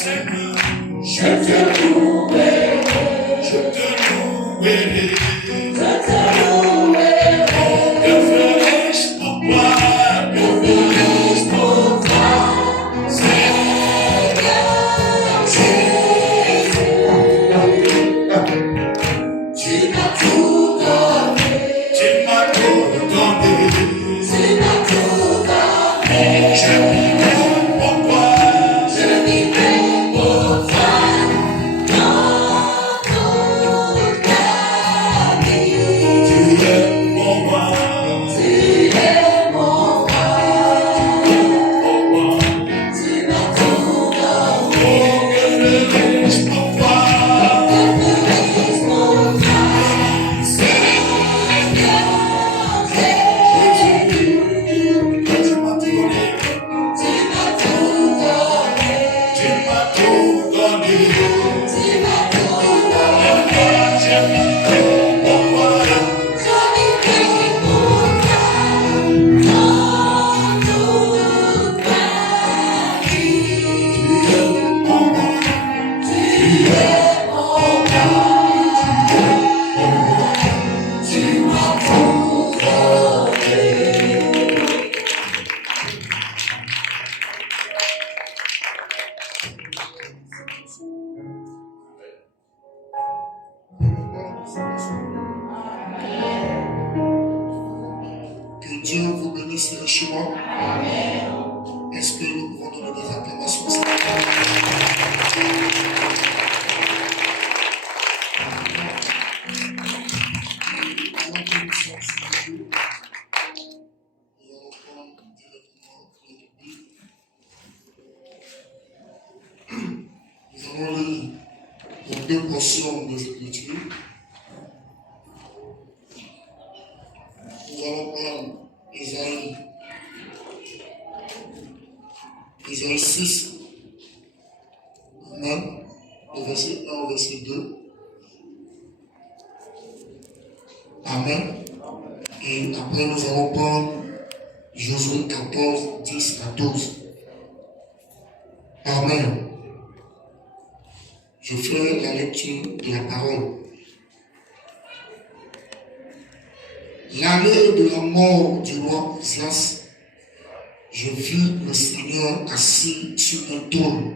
Je te louerai, je te louerai, je te louerai. Que ferai-je pour toi, que ferai-je pour toi, Seigneur Jésus. Tu m'as tout donné, tu m'as tout donné, tu m'as tout donné. Je vivrai pour toi, je vivrai pour toi, dans toute la vie. Tu es mon roi, tu es mon roi, tu m'as tout donné. Que ferai-je pour toi, que ferai-je pour toi, Seigneur Jésus. Tu m'as tout donné, tu m'as tout donné, tu m'as tout donné, tu m'as tout donné. Je vivrai pour toi, je vivrai pour toi, dans toute ma vie. Tu es mon roi, tu es mon roi, tu m'as tout donné. Que Dieu vous bénisse richement. Est-ce que nous pouvons donner des acclamations au Seigneur? Pendant que nous sommes sur le jeu, nous allons prendre directement notre Bible. Nous allons lire les deux portions des Écritures. Nous allons prendre Isaïe 6, Amen, le verset 1 au verset 2. Amen. Et après, nous allons prendre Josué 14, 10 à 12. Amen. Je ferai la lecture de la parole. L'année de la mort du roi Ozias, je vis le Seigneur assis sur un trône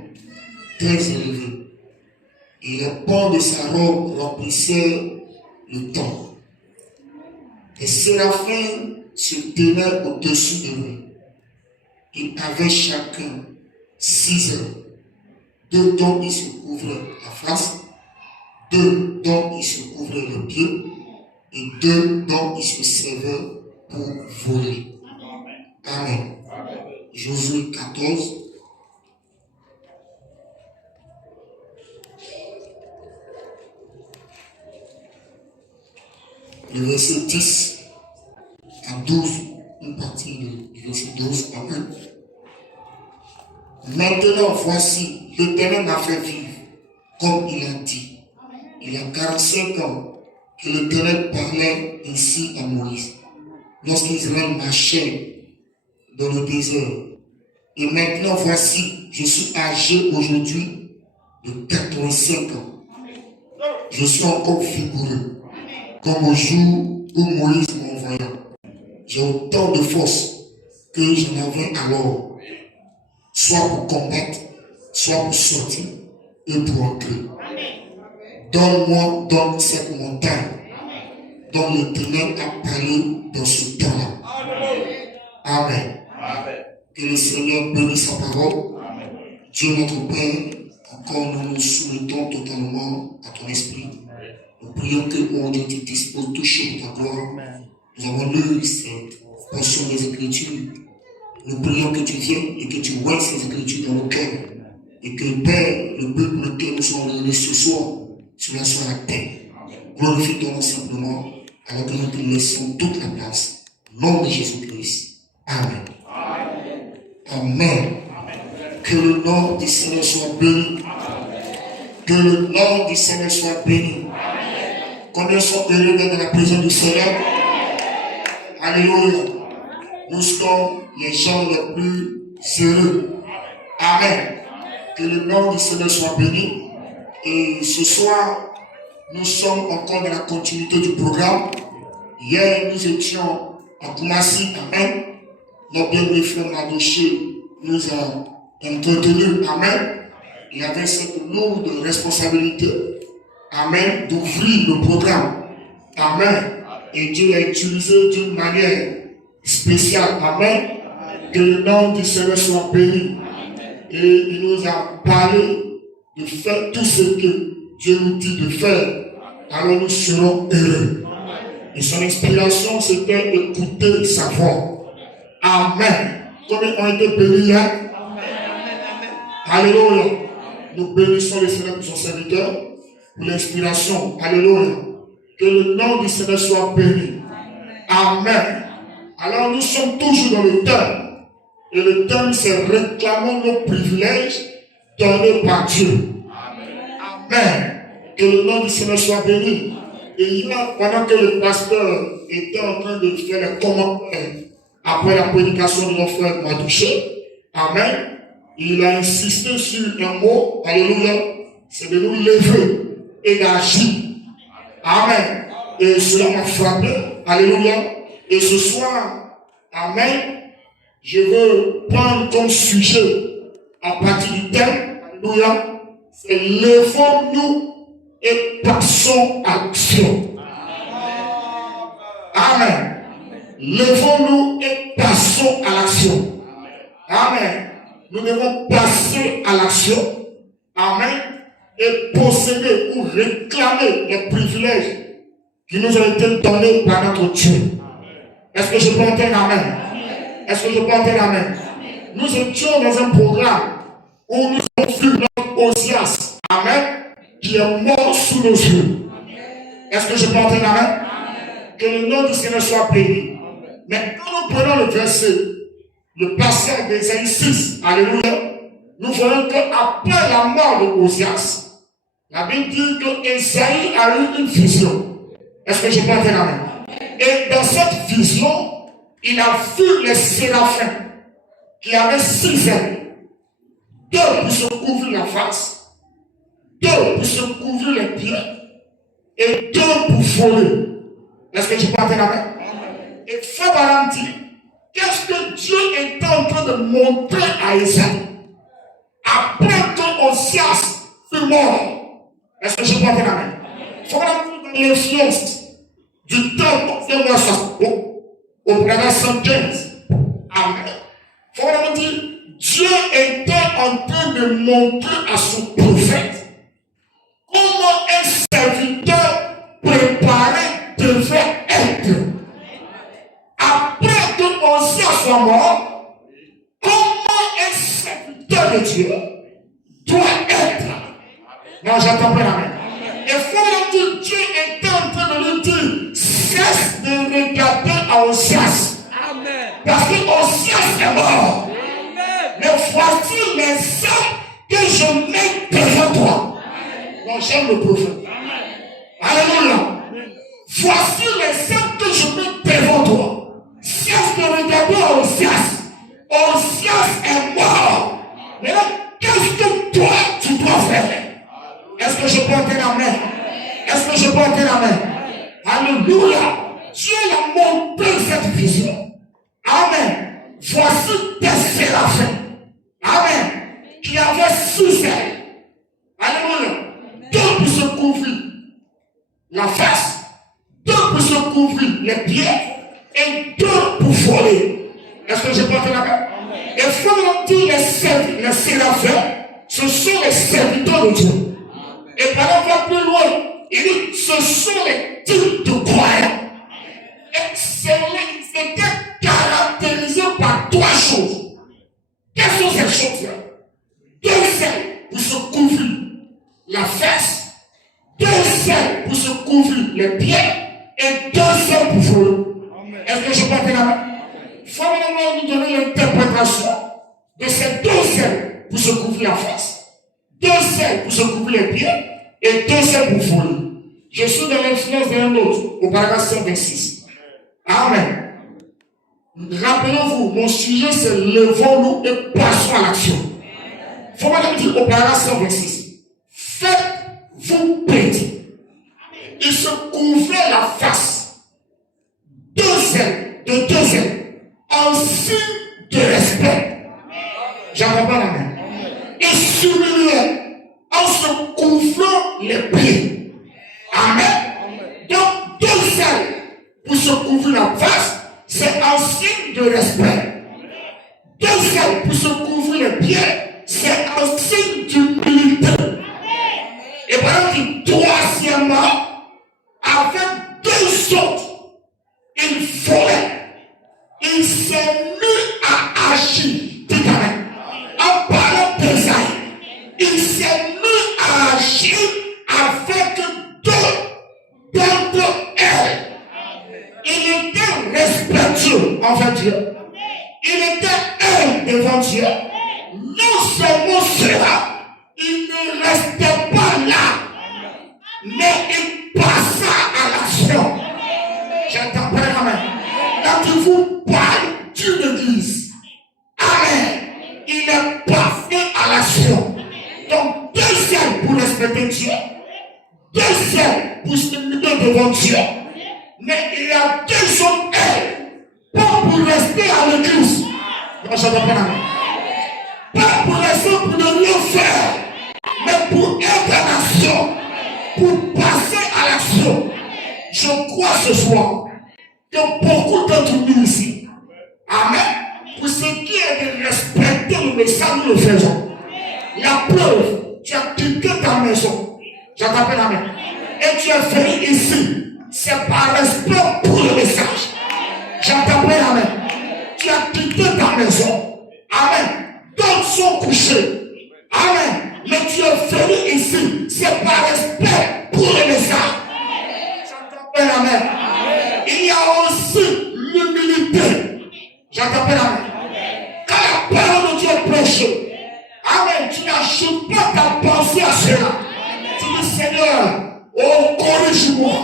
très élevé, et les pans de sa robe remplissaient le temple. Les séraphins se tenaient au-dessus de lui. Ils avaient chacun 6 ailes, 2 dont ils se couvraient la face, 2 dont ils se couvraient les pieds, et 2 dont ils se servaient pour voler. Amen. Josué 14. Le verset 10 à 12, une partie du verset 12. Amen. Maintenant, voici, l'Éternel m'a fait vivre, comme il a dit. Il y a 45 ans que l'Éternel parlait ainsi à Moïse, lorsqu'Israël marchait dans le désert. Et maintenant, voici, je suis âgé aujourd'hui de 85 ans. Je suis encore vigoureux, comme au jour où Moïse m'envoya. J'ai autant de force que j'en avais alors, soit pour combattre, soit pour sortir et pour entrer. Donne-moi donc cette montagne dont l'Éternel a parlé dans ce temps-là. Amen. Que le Seigneur bénisse sa parole. Dieu notre Père, encore nous nous soumettons totalement à ton esprit. Nous prions que, mon Dieu, tu disposes toucher pour ta gloire. Nous avons lu cette portion des Écritures. Nous prions que tu viennes et que tu vois ces Écritures dans nos cœurs. Et que, Père, le but pour lequel nous sommes réunis ce soir, cela soit la paix. Glorifie ton nom simplement, alors que nous te laissons toute la place. Au nom de Jésus-Christ. Amen. Amen. Que le nom du Seigneur soit béni. Que le nom du Seigneur soit béni. Combien sont heureux d'être dans la présence du Seigneur? Alléluia. Nous sommes les gens les plus heureux. Amen. Que le nom du Seigneur soit béni. Et ce soir, nous sommes encore dans la continuité du programme. Hier, nous étions à Koumassi, Amen. Notre bien-aimé frère Madoché nous a entretenus, Amen. Il avait cette lourde responsabilité, Amen, d'ouvrir le programme. Amen. Et Dieu l'a utilisé d'une manière spéciale, Amen. Que le nom du Seigneur soit béni. Et il nous a parlé de faire tout ce que Dieu nous dit de faire. Alors nous serons heureux. Et son inspiration, c'était écouter sa voix. Amen. Combien ont été bénis hier? Alléluia. Nous bénissons le Seigneur pour son serviteur, pour l'inspiration. Alléluia. Que le nom du Seigneur soit béni. Amen. Alors nous sommes toujours dans le thème. Et le thème, c'est réclamons nos privilèges donnés par Dieu. Amen. Que le nom du Seigneur soit béni. Et hier, pendant que le pasteur était en train de faire les commentaires après la prédication de notre frère Madouché, Amen, il a insisté sur un mot, alléluia, c'est de nous lever et d'agir. Amen. Et cela m'a frappé, alléluia. Et ce soir, Amen, je veux prendre comme sujet à partir du thème, alléluia, c'est levons-nous et passons à l'action. Amen. Levons-nous et passons à l'action. Amen. Nous devons passer à l'action. Amen. Et posséder ou réclamer les privilèges qui nous ont été donnés par notre Dieu. Est-ce que je peux entendre Amen? Est-ce que je peux entendre Amen? Nous étions dans un programme où nous avons vu notre Osias. Amen. Qui est mort sous nos yeux. Est-ce que je peux entendre Amen? Que le nom du Seigneur soit béni. Mais quand nous prenons le verset, le passage d'Ésaïe 6, alléluia, nous voyons qu'après la mort de Osias, la Bible dit que Ésaïe a eu une vision. Est-ce que je peux entendre Amen? Et dans cette vision, il a vu les séraphins qui avaient 6 ailes. 2 pour se couvrir la face, 2 pour se couvrir les pieds et 2 pour voler. Est-ce que je peux entendre Amen? Et Frère Balam dit, qu'est-ce que Dieu était en train de montrer à Isaïe après que Osias fut mort? Est-ce que je peux entendre Amen? Frère Balam dit dans l'influence du temps de moi au Canada 115. Amen. Frère Balam dit, Dieu était en train de montrer à son prophète comment un serviteur préparé devait être. Après que Osias soit mort, comment un serviteur de Dieu doit être. Non, j'entends pas la main. Et frère, Dieu était en train de lui dire, cesse de regarder à Osias. Parce que Osias est mort. Mais voici les hommes que je mets devant toi. Non, j'aime le prophète. Alléluia. Voici les hommes que je mets devant toi. Cesse de regarder à Osias. Osias est mort. Maintenant, qu'est-ce que toi tu dois faire? Est-ce que je peux entendre la main? Est-ce que je peux entendre la main? Alléluia. Dieu a montré cette vision. Amen. Voici des séraphins. Amen. Qui avaient 6 ailes. Alléluia. 2 pour se couvrir la face, 2 pour se couvrir les pieds et 2 pour voler. Est-ce que je peux entendre la main? Et frère dit les séraphins, ce sont les serviteurs de Dieu. Et par exemple, plus loin, il dit ce sont les types de croyants. Et c'était caractérisé par 3 choses. Quelles sont ces choses-là? 2 ailes pour se couvrir la fesse, 2 ailes pour se couvrir les pieds et 2 ailes pour voler. Est-ce que je peux entendre la main? Il faut nous donner l'interprétation de ces 2 ailes pour se couvrir la face, 2 ailes pour se couvrir les pieds et 2 ailes pour voler. Je suis dans l'influence d'un autre, au paragraphe 126. Amen. Rappelez-vous, mon sujet c'est levons-nous et passons à l'action. Faut même dire au paragraphe 126. Faites-vous petit. Il se couvrait la face de deux ailes, en signe de respect. J'entends pas la main. Et s'humiliait en se couvrant les pieds. Amen. Donc, deux ailes pour se couvrir la face, c'est un signe de respect. Deux ailes pour se couvrir les pieds, c'est un signe d'humilité. Et par exemple, troisièmement, avec deux autres, il volait. Il s'est mis à agir. En parlant des ailes, il s'est mis à agir avec deux d'entre elles. Il était respectueux envers Dieu. Il était un devant Dieu. Non seulement cela, il ne restait pas là, mais il passa à l'action. J'entends pas amen. Quand je vous parle d'une église, amen, il est passé à l'action. Donc, deuxième pour respecter Dieu, deuxième pour se mettre devant Dieu, mais il y a deux autres ailes, pas pour rester à l'église. Non, j'entends pas amen. Pas pour rester pour ne rien faire, mais pour être à l'action, pour passer à l'action. Je crois ce soir que beaucoup d'entre nous ici, amen, pour ce qui est de respecter le message, nous le faisons. La preuve, tu as quitté ta maison, j'entends pas amen, et tu es venu ici, c'est par respect pour le message. J'entends pas amen. Tu as quitté ta maison, amen. D'autres sont couchés. Amen. Mais tu es venu ici. C'est par respect pour le message. J'entends bien amen. Il y a aussi l'humilité. J'entends bien amen. Quand la parole de Dieu est prêchée, amen, tu n'ajoutes pas ta pensée à cela. Tu dis Seigneur, oh corrige-moi.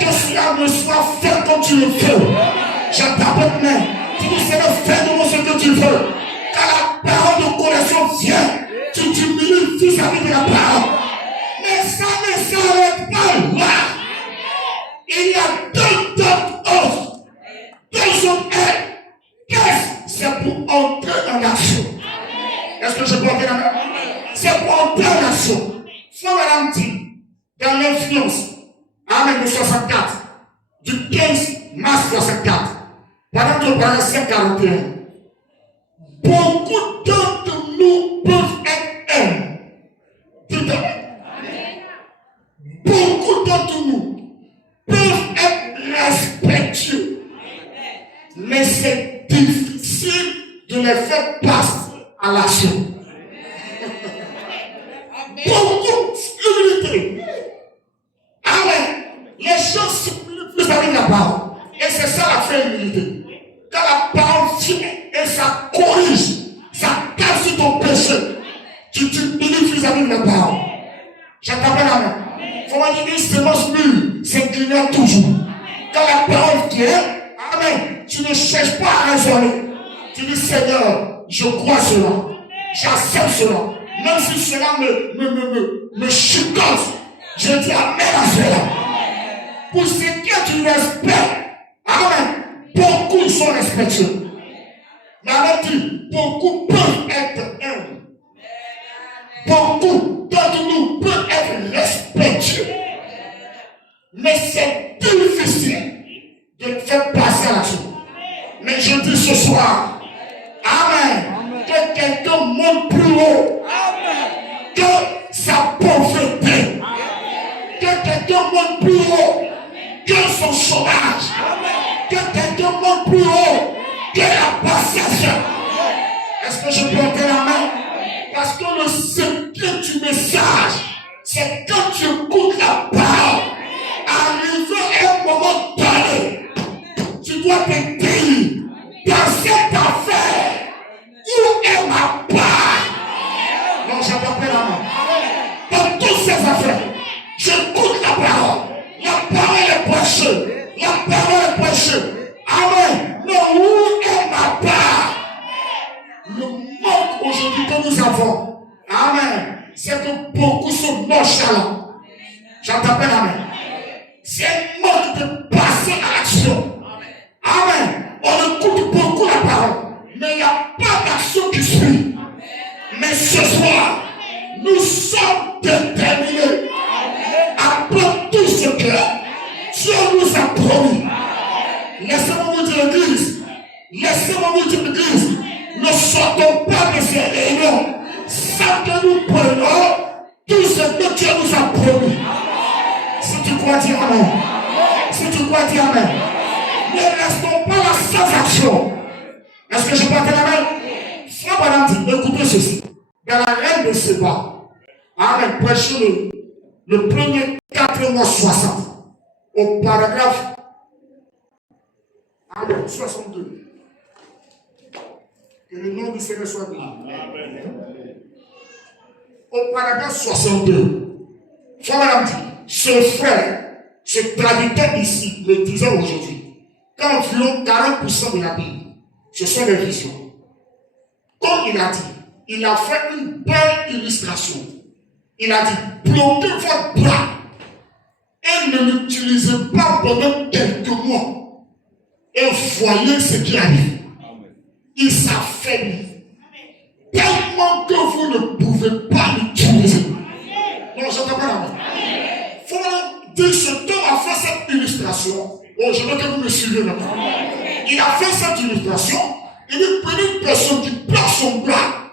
Que cela me soit fait comme tu le veux. J'entends bien. Tu dis Seigneur, fais de moi ce que tu veux. Quand la parole de correction vient, tu t'humilies vis-à-vis de la parole. Mais ça ne s'arrête pas là. Il y a deux autres. Deux autres ailes. Qu'est-ce? C'est pour entrer en action. Est-ce que je peux entrer en action? C'est pour entrer en action. Frère Madame dit, dans l'influence, amen, de 64, du 15 mars 64, pendant que le paragraphe 541, beaucoup d'entre nous peuvent être un. Beaucoup d'entre nous peuvent être respectueux. Mais c'est difficile de les faire passer à l'action. Beaucoup d'humilité. Amen. Les gens s'humilient plus avec la parole. Et c'est ça la vraie humilité. Quand la parole vient et ça corrige, ça casse sur ton péché, tu t'humilies vis-à-vis de la parole. J'entends bien la main. Il faut dire une semence mûre s'inclinant toujours. Quand la parole vient, amen, tu ne cherches pas à raisonner. Tu dis Seigneur, je crois cela, j'accepte cela. Même si cela me chicote, je dis amen à cela. Pour ce qui est du respect, amen, beaucoup sont respectueux. La dit, beaucoup peuvent être humbles. Beaucoup d'entre nous peuvent être respectueux. Mais c'est difficile de faire passer à l'action. Mais je dis ce soir, amen, que quelqu'un monte plus haut que sa pauvreté. Que quelqu'un monte plus haut que son chômage. Que quelqu'un monte plus haut que la patience. Est-ce que je peux entrer la main? Parce que le secret du message, c'est quand tu écoutes la parole, arrivé à un moment donné, tu dois te dire, dans cette affaire, où est ma part? Non, j'entends pas la main. Dans toutes ces affaires, j'écoute la parole. La parole est prêchée. La parole est prêchée. Amen. Mais où est ma part? Le manque aujourd'hui que nous avons, beaucoup sont nonchalants. J'entends pas amen. C'est un mode de passer à l'action. Amen. On écoute beaucoup la parole, mais il n'y a pas d'action qui suit. Mais ce soir, nous sommes déterminés à prendre tout ce que Dieu nous a promis. Laissez-moi vous dire l'église. Laissez-moi vous dire l'église. Ne sortons pas de ces réunions sans que nous prenions tout ce que Dieu nous a promis. Si tu crois dire amen. Si tu crois dire amen. Ne restons pas là sans action. Est-ce que je peux entendre amen? Frère Branham dit, écoutez ceci. Dans la reine de Séba, amen, prêchez le premier 4 mois 60, au paragraphe amen, 62. Que le nom du Seigneur soit béni. Au paragraphe 62, frère Branham dit, ce frère, ce traducteur ici, le disait aujourd'hui, qu'environ 40% de la Bible, ce sont des visions. Comme il a dit, il a fait une belle illustration. Il a dit, bloquez votre bras et ne l'utilisez pas pendant quelques mois. Et voyez ce qui arrive. Il s'affaiblit. Tellement que vous ne pouvez pas l'utiliser. Non, j'entends pas la main. Il faut dire ce temps a fait cette illustration. Oh, je veux que vous me suivez maintenant. Il a fait cette illustration. Il dit, prenez une personne qui perd son bras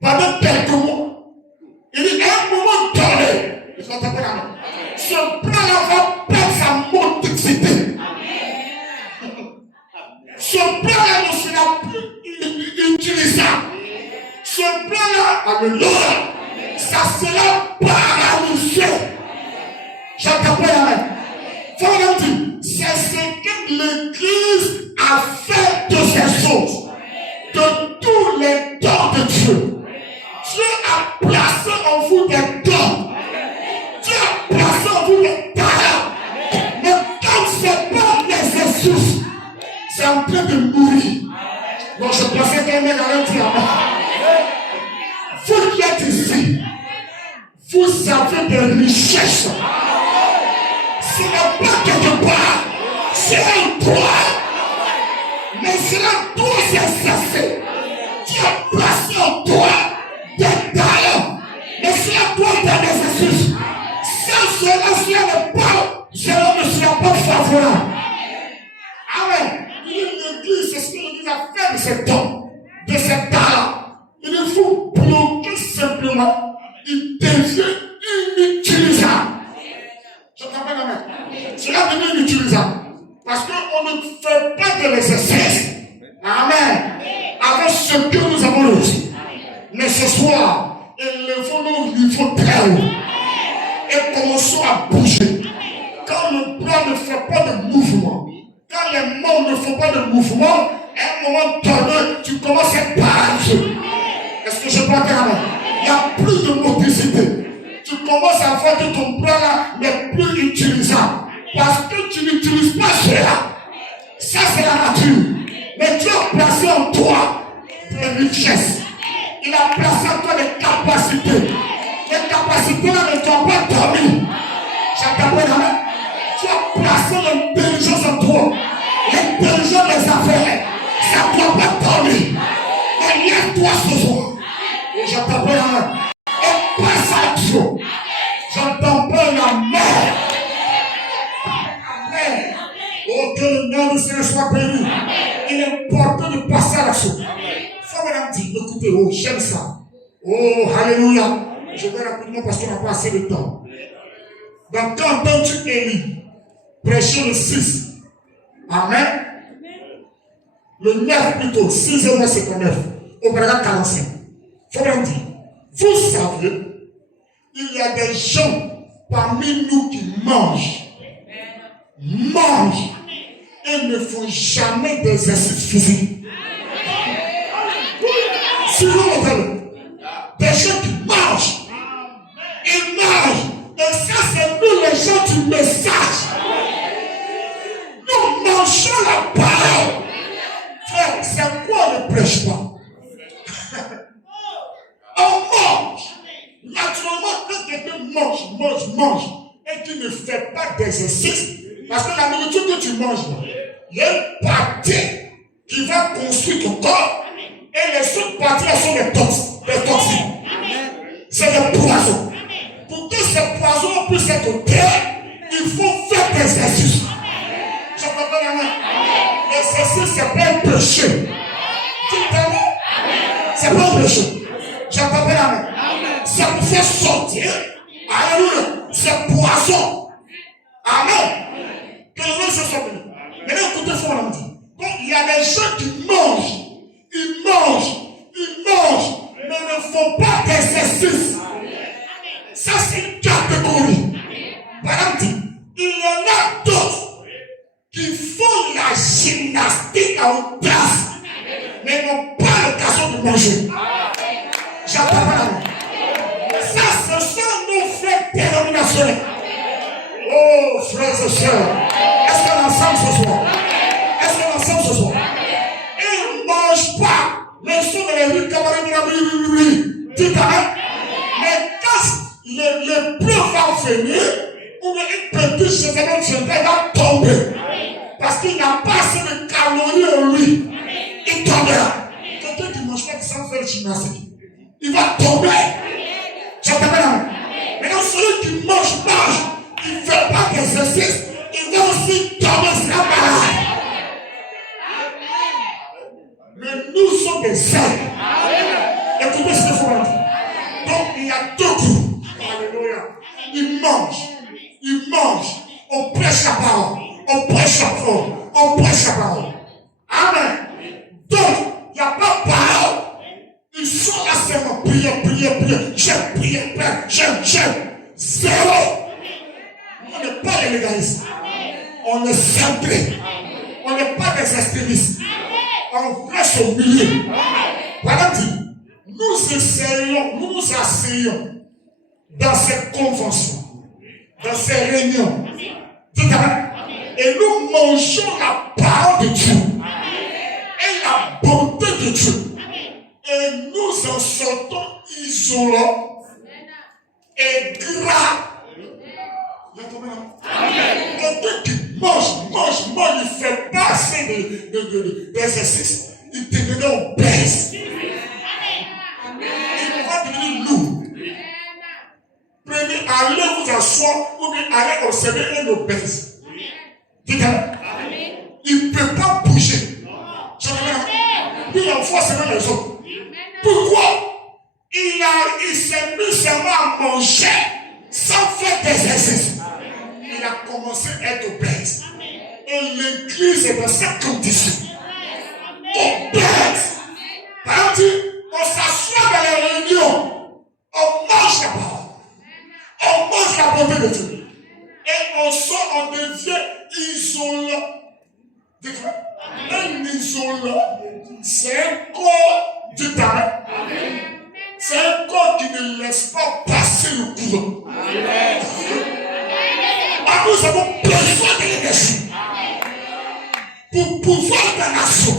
pendant quelques mois. Il dit, à un moment donné, il faut taper la main. Ce bras-là va perdre sa motricité. Ce bras-là ne sera plus utilisable. Ce bras-là, alléluia, ça sera paralysé. J'entends pas la main. Faut dire, c'est ce que l'Église a fait de ces choses, de tous les dons de Dieu. Dieu a placé en vous des dons. Dieu a placé en vous des talents. Mais comme ce n'est pas l'exercice, c'est en train de mourir. Donc je pensais qu'elle m'allait dire vous qui êtes ici, vous avez des richesses. Ce n'est pas quelque part, c'est un droit. Mais c'est un droit exercé. Dieu a placé en toi des talents. Mais c'est un droit d'un exercice. Sans cela, si elle ne parle, cela ne sera pas favorable. Amen. L'église, c'est ce que l'Église a fait de ces dons, de ces talents. Il faut bloquer simplement. Il devient inutilisable. Je t'appelle la main. Cela devient inutilisable. Parce qu'on ne fait pas de l'exercice. Amen. Avec ce que nous avons reçu. Mais ce soir, élevons nos niveaux très haut. Et commençons à bouger. Quand le bras ne fait pas de mouvement, quand les mains ne font pas de mouvement, à un moment donné, tu commences à être paralysé. Est-ce que je peux entendre la main? Il n'y a plus de motricité. Tu commences à voir que ton bras là n'est plus utilisable. Parce que tu n'utilises pas cela. Ça, c'est la nature. Mais Dieu a placé en toi des richesses. Il a placé en toi des capacités. Les capacités là ne doivent pas dormir. J'attends la main. Tu as placé l'intelligence en toi. L'intelligence des affaires. Ça ne doit pas dormir. Mais lève-toi ce soir. Et j'attends la main. Et passe à l'action. J'entends pas la mort. Amen. Oh, que le nom du Seigneur soit béni. Il est important de passer à l'action. Faut madame dit, écoutez, oh, j'aime ça. Oh, alléluia. Je vais rapidement parce qu'on n'a pas assez de temps. Donc, quand entends-tu Élie prêcher le 6, amen. Le 9 plutôt, 6 mois 59, au paragraphe 45. Faut madame dit, vous savez, il y a des gens parmi nous qui mangent et ne font jamais d'exercice physique. Si vous m'entendez, des gens qui mangent, ils mangent, et ça c'est nous les gens du message. Nous mangeons la parole. Frère, c'est quoi le prêche-pas? On mange. Naturellement, quand manges et qui ne fait pas d'exercice, parce que la nourriture que tu manges, il y a une partie qui va construire ton corps et les autres parties sont des toxines. C'est des poisons. Pour que ces poisons puissent être terre, il faut faire des exercices. Je comprends la main. L'exercice, c'est pas un péché. C'est pas un péché. Je comprends la main. C'est pour faire sortir. Alléluia. C'est poison. Amen. Que le nom se soit béni. Maintenant, écoutez, il faut me dire. Donc, il y a des gens qui mangent. Ils mangent, mais ne font pas d'exercice. Ça, c'est une catégorie. Par exemple, il y en a d'autres qui font la gymnastique à haute place, mais n'ont pas l'occasion de manger. J'entends pas la main. Ça, ce sont nos frères dénominationnels. Oh, frères et sœurs, est-ce qu'on est ensemble ce soir? Ils ne mangent pas. Mais ils sont dans les rues, dites amen. Mais quand le bleu va venir, ou une petite chose va tomber. Parce qu'il n'a pas assez de calories en lui. Il tombera. Quelqu'un qui ne mange pas sans faire le gymnastique, il va tomber. J'entends bien. Maintenant, celui qui mange, il ne fait pas d'exercice, il va aussi tomber, sera malade. Mais nous sommes des êtres. Écoutez ce que vous m'avez dit. Donc, il y a deux groupes. Alléluia. Ils mangent. On prêche la parole. On prêche la parole. Amen. Donc, il n'y a pas de parole. Ils sont là seulement prier. J'aime prier, Père. J'aime. Zéro. On n'est pas des légalistes. On est simplés. On n'est pas des extrémistes. On reste au milieu. Voilà dit, nous nous asseyons dans cette convention, dans ces réunions, et nous mangeons la parole de Dieu et la bonté de Dieu. Et nous en sortons isolants et gras. Quelqu'un qui mange, il ne fait pas assez d'exercice, il devient obèse. Il va devenir lourd. Prenez, allez vous asseoir ou bien allez observer un obèse. Dites-moi, il ne peut pas bouger. Il envoie seulement les autres. Pourquoi? Il s'est mis seulement à manger sans faire d'exercice. Il a commencé à être obèse. Et l'église est dans cette condition. Obèse. Par exemple, on s'assoit dans les réunions. On mange la parole. On mange la bonté de Dieu. Et on sort, on devient isolant. Un isolant, c'est un corps du talent. C'est un corps qui ne laisse pas passer le courant. Nous avons besoin de l'énergie pour pouvoir la nation.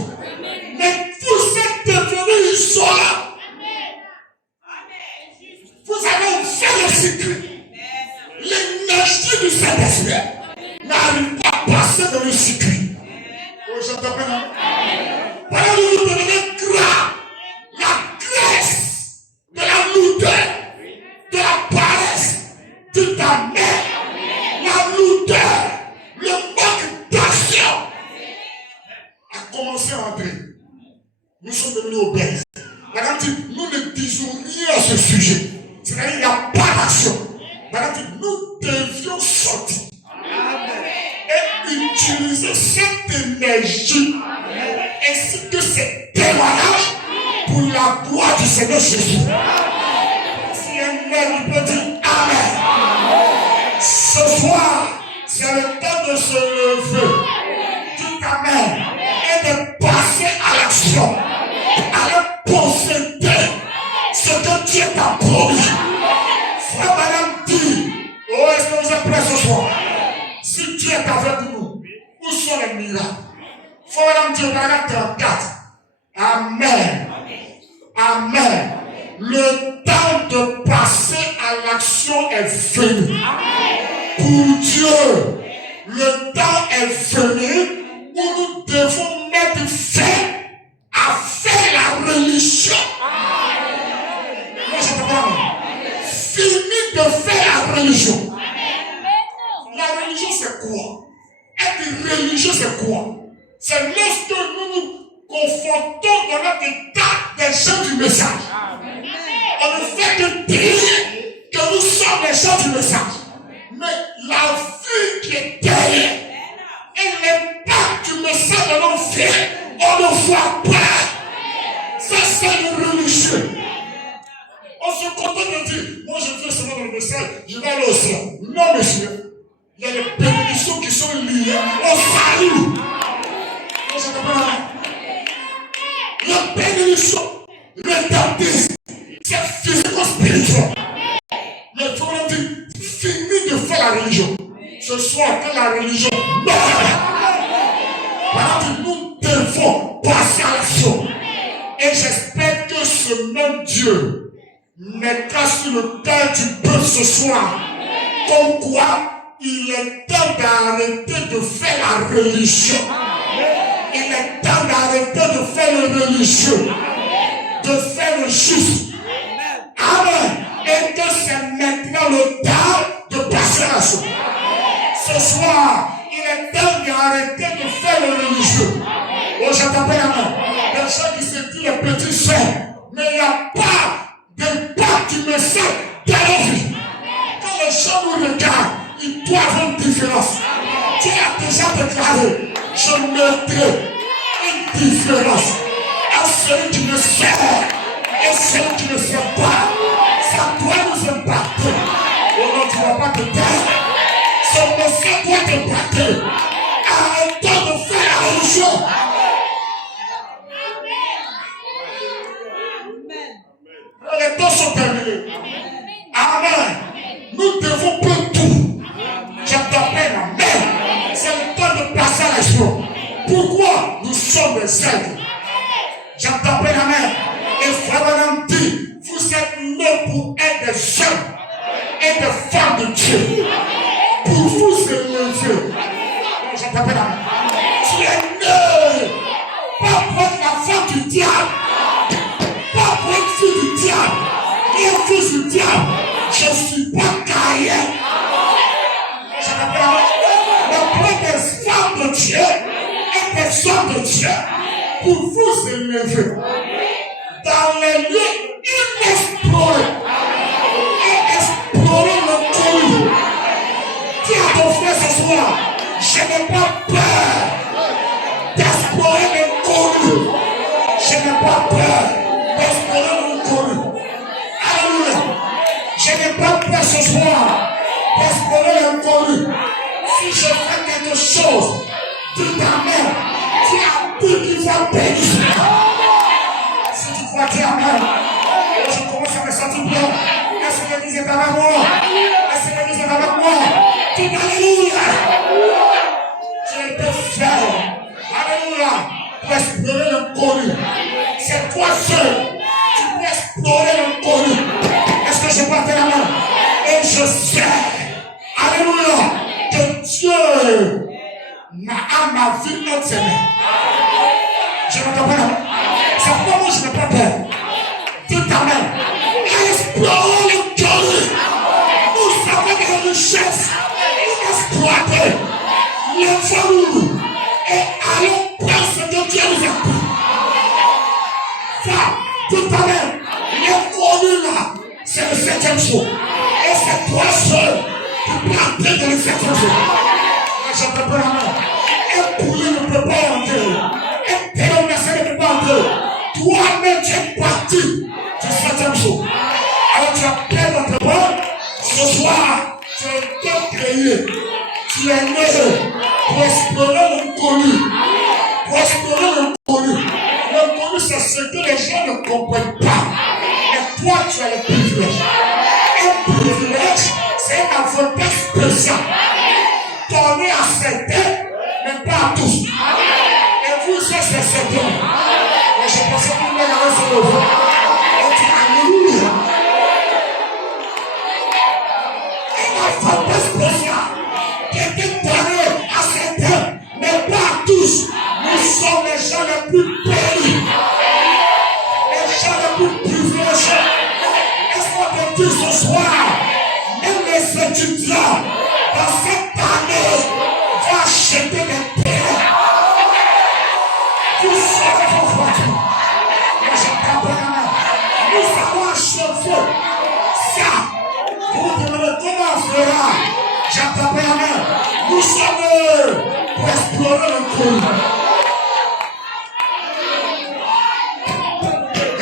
Mais vous êtes devenus isolants. Vous avez fait le circuit. L'énergie du Saint-Esprit n'arrive pas à passer dans le circuit. Oh, j'entends bien. Voilà, nous devenons gras. La graisse de la lourdeur, de la paresse, de ta mère. La lourdeur, le manque d'action a commencé à entrer. Nous sommes devenus obèses. Madame dit, nous ne disons rien à ce sujet. C'est-à-dire qu'il n'y a pas d'action. Madame dit, nous devions sortir et utiliser cette énergie ainsi que ces témoignages pour la gloire du Seigneur Jésus. Si un homme peut dire Amen. Ce soir, c'est le temps de se lever. Dites Amen. Et de passer à l'action. À posséder ce que Dieu t'a promis. Frère, madame dit, oh, est-ce que vous êtes prêts ce soir? Si Dieu est avec nous, où sont les miracles? Frère, madame dit, paragraphe 34. Amen. Amen. Le temps de passer à l'action temps est venu. Pour Dieu, le temps est venu où nous devons mettre fin à faire la religion. Moi, je te parle. Fini de faire la religion. La religion, c'est quoi? Être religieux, c'est quoi? C'est lorsque nous nous confrontons dans notre état des gens du message. On ne fait que dire que nous sommes les gens du message. Mais la vie qui est derrière et l'impact du message de nos vies, on ne voit pas. Ça, c'est le religieux. On se contente de dire, moi je viens seulement dans le message, je vais aller au ciel. Non, monsieur. Il y a des bénédictions qui sont liées au salut. La bénédiction, le baptême, c'est physico-spirituel. Mais il faut dire, fini de faire la religion. Ce soir, que la religion meurt. Par exemple, nous devons passer à l'action. Et j'espère que ce même Dieu mettra sur le cœur du peuple ce soir. Comme quoi, il est temps d'arrêter de faire la religion. Il est temps d'arrêter de faire le religieux. De faire le juste. Amen. Et que c'est maintenant le temps de passer à l'action. Ce soir, il est temps d'arrêter de faire le religieux. Oh, j'entends pas la main. Il y a des gens qui se disent les petits sœurs. Mais il n'y a pas d'impact du message dans leur vie. Quand les gens nous regardent, ils doivent une différence. Tu as déjà déclaré, je mettrai une différence à celui qui me sert et celui qui ne sert pas. Ça doit nous impacter. Oh non, tu ne vas pas te taire. Ce message doit t'impacter. Arrêtons de faire la religion. Les temps sont terminés. Amen. Nous devons prendre tout. Je t'appelle Amen. C'est le temps de passer à l'action. Pourquoi nous sommes des aigles? Je t'appelle Amen. Et frère dit, vous êtes nés pour être des hommes et des femmes de Dieu. Pour vous élever. Je t'appelle Amen. Tu es né. Pas pour être la femme du diable. Pas pour être fille du diable. Ni un fils du diable. Je ne suis pas carrière. Je t'appelle Amen. Mais pour des femmes de Dieu et des hommes de Dieu. Pour vous élever. Dans les lieux inexplorés. Et explorer l'inconnu. Dis à ton frère ce soir, je n'ai pas peur d'explorer l'inconnu. Je n'ai pas peur d'explorer l'inconnu. Alléluia. Je n'ai pas peur ce soir d'explorer l'inconnu. Si je fais quelque chose, dis ta mère, tu as dit qu'il va bénir. Si tu crois, dis Amen. Je commence à me sentir bien. Est-ce que l'église est avec moi? Est-ce que l'église est avec moi? Dis Alléluia. Tu as été fait. Alléluia. Pour explorer l'inconnu. C'est toi seul. Tu peux explorer l'inconnu. Est-ce que je porte la main? Et je sais. Alléluia. Que Dieu m'a à ma vie entière. Je n'entends pas la main. C'est pourquoi moi je n'ai pas peur. Dis ta main. Explorons l'inconnu. Nous avons des richesses inexploitées. Lèvons-nous et allons prendre ce que Dieu nous a pris. Ça, dis ta main. L'inconnu là, c'est le 7e jour. Et c'est toi seul qui peux entrer dans le 7e jour. Je ne peux pas la main. Un poulet ne peut pas entrer. Un dénomination ne peut pas entrer. Toi-même, tu es parti du 7e jour. Alors tu as plein dans tes bras. Ce soir, tu as été créé. Tu es né pour explorer l'inconnu. Pour explorer l'inconnu. L'inconnu, c'est ce que les gens ne comprennent pas. Et toi, tu as le privilège. Un privilège, c'est un avantage spécial. Donné à certains, mais pas à tous. Et vous, c'est certains. Mais je pensais que vous m'avez sur le vent. Et tu as alléluia. étudiant dans cette année va acheter des terres. Vous serez vos voitures. Mais je t'appelle la main. Nous allons acheter ça. Vous vous demandez comment on fera. Je t'appelle la main. Nous sommes pour explorer le pays.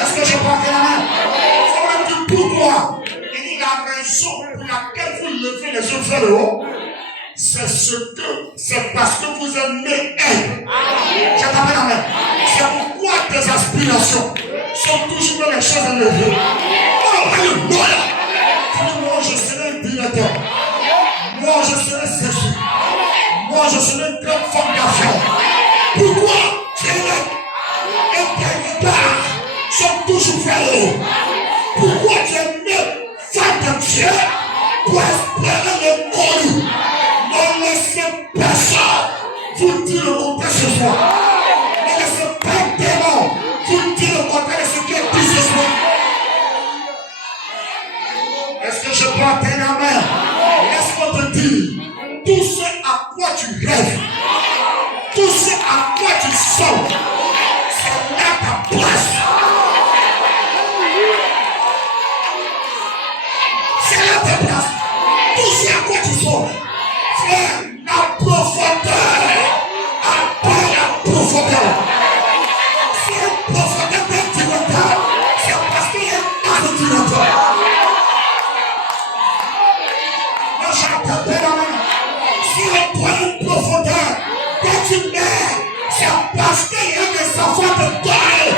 Est-ce que je peux appeler la main? Il faut me dire pourquoi. Il dit la raison pour laquelle vous levez les yeux vers le haut. C'est parce que vous aimez elle. Je t'appelle la main. C'est pourquoi tes aspirations sont toujours dans les choses élevées. Oh, alléluia. Moi, je serai un directeur. Moi, je serai ceci. Moi, je serai une grande femme d'affaires. Pourquoi tu es là? Et tes regards sont toujours vers le haut. Pourquoi tu es né, femme de Dieu, pour espérer le connu? Ne laissez personne vous dire le contraire ce soir. Ne laissez pas un démon vous dire le contraire de ce qui est dit ce soir. Est-ce que je peux atteindre la main? Laisse-moi te dire, tout ce à quoi tu rêves, tout ce à quoi tu sors, c'est là ta place. C'est là ta place. Tout ce à quoi tu sors, frère, la profondeur. Après la profondeur. Si la profondeur est directeur, c'est parce qu'il y a un directeur. Si on prend une profondeur quand tu mets, c'est parce qu'il y a des enfants de taille.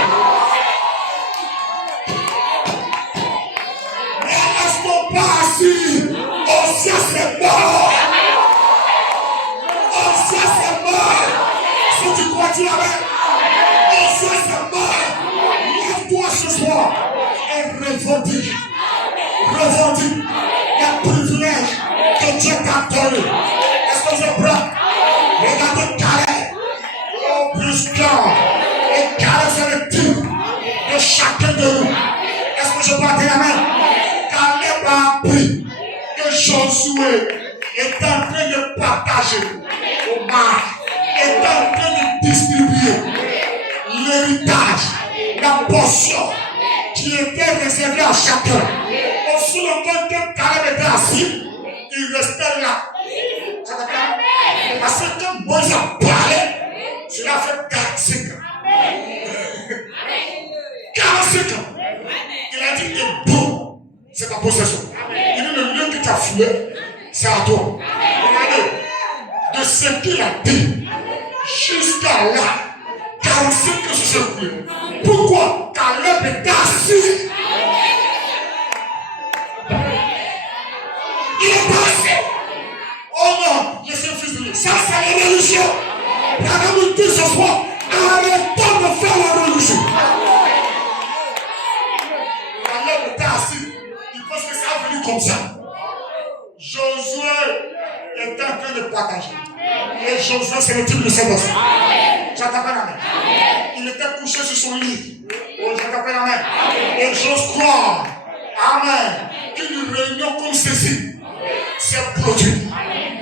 Mais restons pas assis. Ossia c'est mort. Ossia c'est mort. Si tu crois, tu l'avais. Ossia c'est mort. Lève-toi ce soir et revendique. Revendique les privilèges que Dieu t'a donné. Est-ce que je prends? Regardez Calais. Oh, plus qu'un. Et Calais, c'est le type de chacun de nous. Est-ce que je peux battre la main? Calais m'a appris que Josué est en train de partager au mar, est en train de distribuer l'héritage, la portion qui était réservée à chacun. Aussi longtemps que Calais était assis, il restait là. Parce que quand Moïse a parlé, cela fait 45 ans. 45 ans. Il a dit, et bon, c'est ta possession. Il dit, le lieu que tu as fouillé, c'est à toi. Regardez, de ce qu'il a dit jusqu'à là, 45 ans se sont écoulés. Pourquoi? Caleb est assis. Il est passé. Oh non, je suis fils de Dieu. Ça, c'est la religion. Regardez-nous tous ce soir. Arrêtons de faire la religion. Caleb était assis. Il pense que ça a venu comme ça. Josué est en train de partager. Et Josué, c'est le type de cette personne. J'attends la main. Il était couché sur son lit. Oh, j'attends la main. Et j'ose croire. Amen. Qu'une réunion comme ceci s'est produite.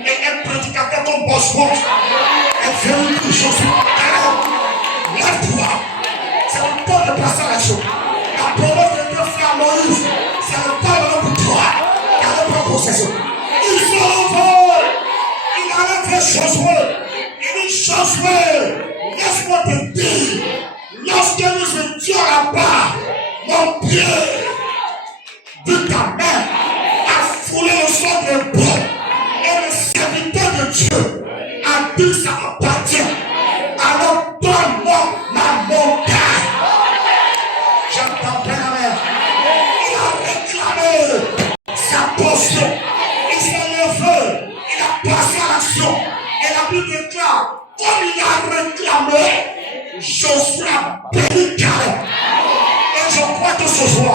Et un prédicateur comme Bosworth est venu pour Josué. Lève-toi. C'est le temps de passer à l'action. La promesse de Dieu fait à Moïse, c'est le temps de notre toi. Car notre possession. Il s'envole. Il allait faire Josué. Il dit Josué, laisse-moi te dire, lorsque nous étions là-bas, mon pied de ta main a foulé le sol de bois. Et le serviteur de Dieu a dit ça appartient. Alors donne-moi ma montagne. J'entends bien la main. Il a réclamé sa portion. Il s'est levé. Il a passé à l'action. Et la Bible déclare, comme il a réclamé, Josué a béni Caleb. Et je crois que ce soir,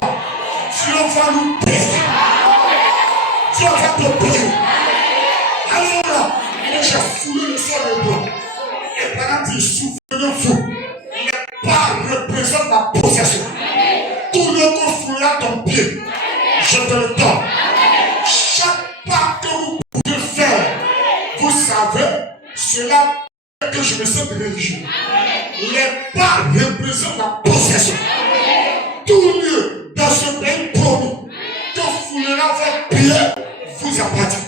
Dieu va nous bénir. Dieu va te bénir. Alléluia. Et j'ai foulé le sol de bois. Et pendant qu'il souffle de vous, les pas représentent la possession. Tout le monde foulera ton pied. Je te le donne. Chaque pas que vous dès que je me sens religieux, les pas représentent la possession. Tout lieu dans ce pays promis que foulera votre pied vous appartient.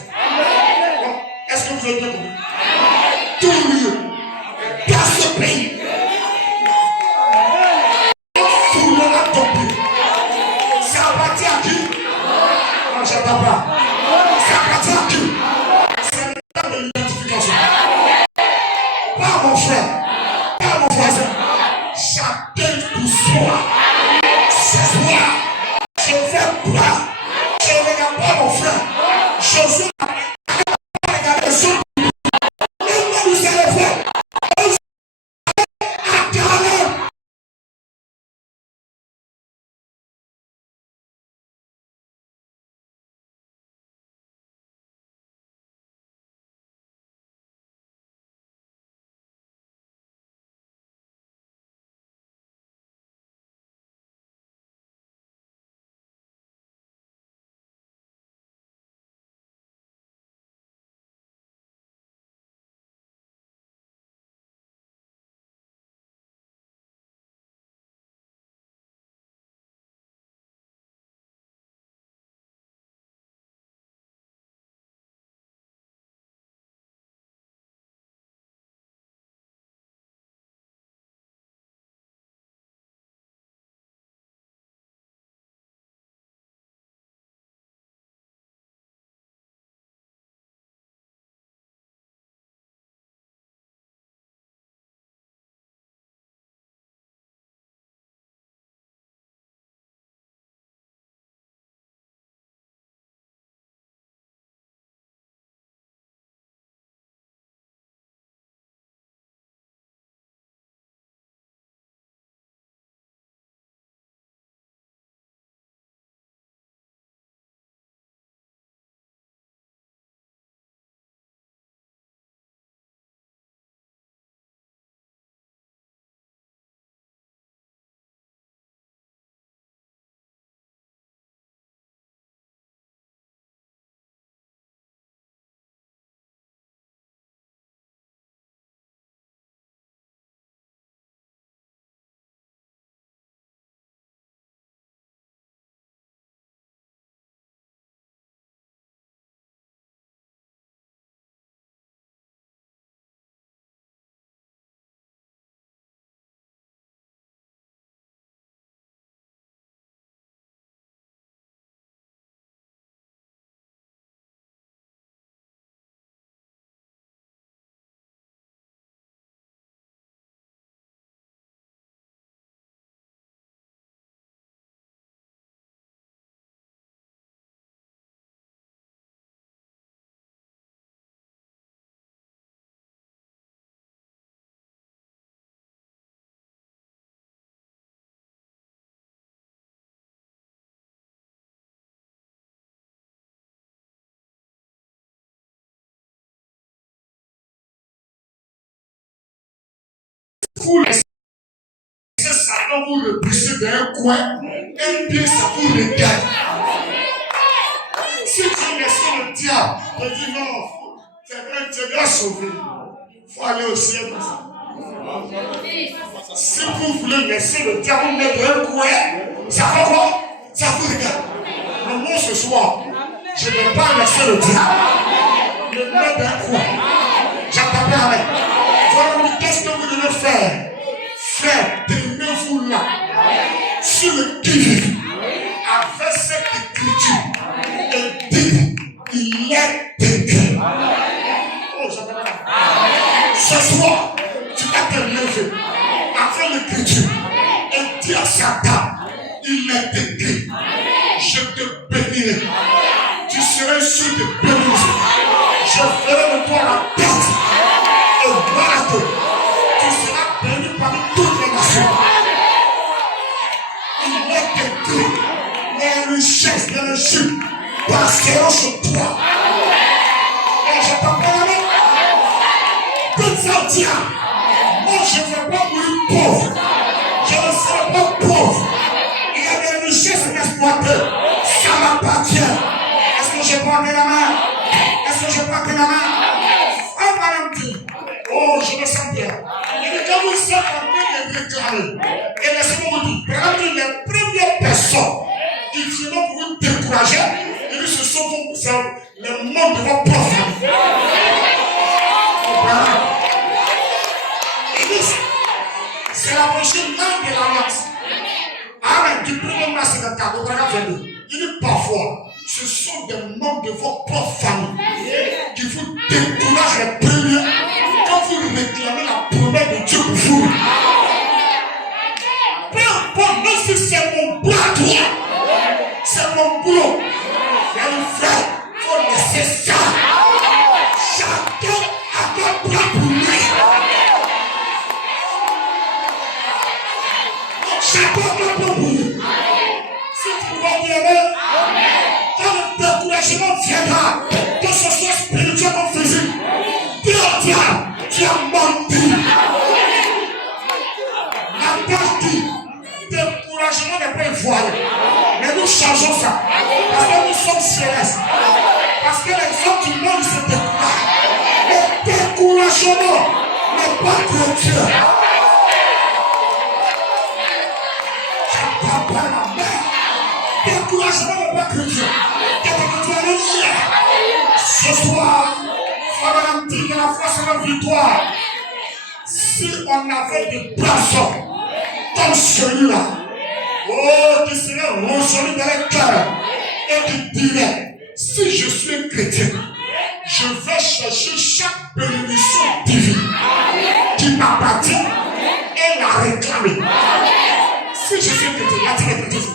Est-ce que vous êtes bien compris? Tout lieu dans ce pays foulera ton pied. Ça appartient à qui? Non, j'attends pas. Ça appartient à qui? C'est de l'identification. Pas mon frère, pas mon voisin. Chacun pour soi. Ce soir, je vais pas. Je ne regarde pas mon frère. Je suis pas regarder son. Même vous allez faire. Vous laissez Satan vous repousser d'un coin, un pied ça vous regarde. Si tu laisses le diable te dire non, c'est vrai que tu dois sauver, il faut aller au ciel comme ça. Si vous voulez laisser le diable mettre un coin, ça fait quoi? Ça vous regarde. Mais moi ce soir, je ne vais pas laisser le diable me mettre un coin. J'entends bien avec. Voilà, qu'est-ce que vous devez faire? Frère, tenez-vous là, sur le qui-vive, avec cette écriture, et dites, il est vaincu. Oh, j'entends bien. Ce soir, tu vas te lever avec l'écriture et dire à Satan, il est vaincu. Je te bénirai. Tu serais sûr de bénir. Je ferai de toi la tête. Et voilà que tu seras béni parmi toutes les nations. Il est écrit, les richesses de l'Égypte passeront sur toi. Et je t'en parle. Tout ça dit, moi je ne vais pas mourir pauvre. Je ne serai pas pauvre. Il y a des richesses inexploitées. Ça m'appartient. Est-ce que je peux prendre la main? Est-ce que je peux prendre la main? Oh, je me sens bien. Il dit, quand vous êtes en train de déclarer, et laissez-moi vous dire, parmi les premières personnes qui viendront pour vous décourager, il dit, ce sont les membres de votre propre famille. Il dit, c'est la prochaine langue de l'alliance. Amen. Du 1er mars 54 au 22. Il dit parfois, ce sont des membres de votre propre famille qui vous découragent les premiers quand vous réclamez la promesse de Dieu pour vous. Peu importe, même si c'est mon bras droit, c'est mon boulot. Il y a une frère, il faut laisser ça. Chacun a son bras pour lui. Chacun a son bras pour lui. Si tu pouvais y aller, quand le découragement viendra, que ce soit spirituel ou physique, dis au diable, tu as menti. La page dit, découragement n'est pas effroyé. Mais nous changeons ça. Parce que nous sommes célestes. Parce que les hommes du monde se découragent. Le découragement n'est pas chrétien. Je ne parle pas la mère. Découragement n'est pas chrétien. Ce soir, Frère dit que la foi c'est la victoire. Si on avait des personnes comme celui-là, oh, qui serait résolu dans les cœurs et qui dirait, si je suis un chrétien, je vais chercher chaque bénédiction divine qui m'appartient et la réclamer. Si je suis chrétien, il a dit les chrétiens,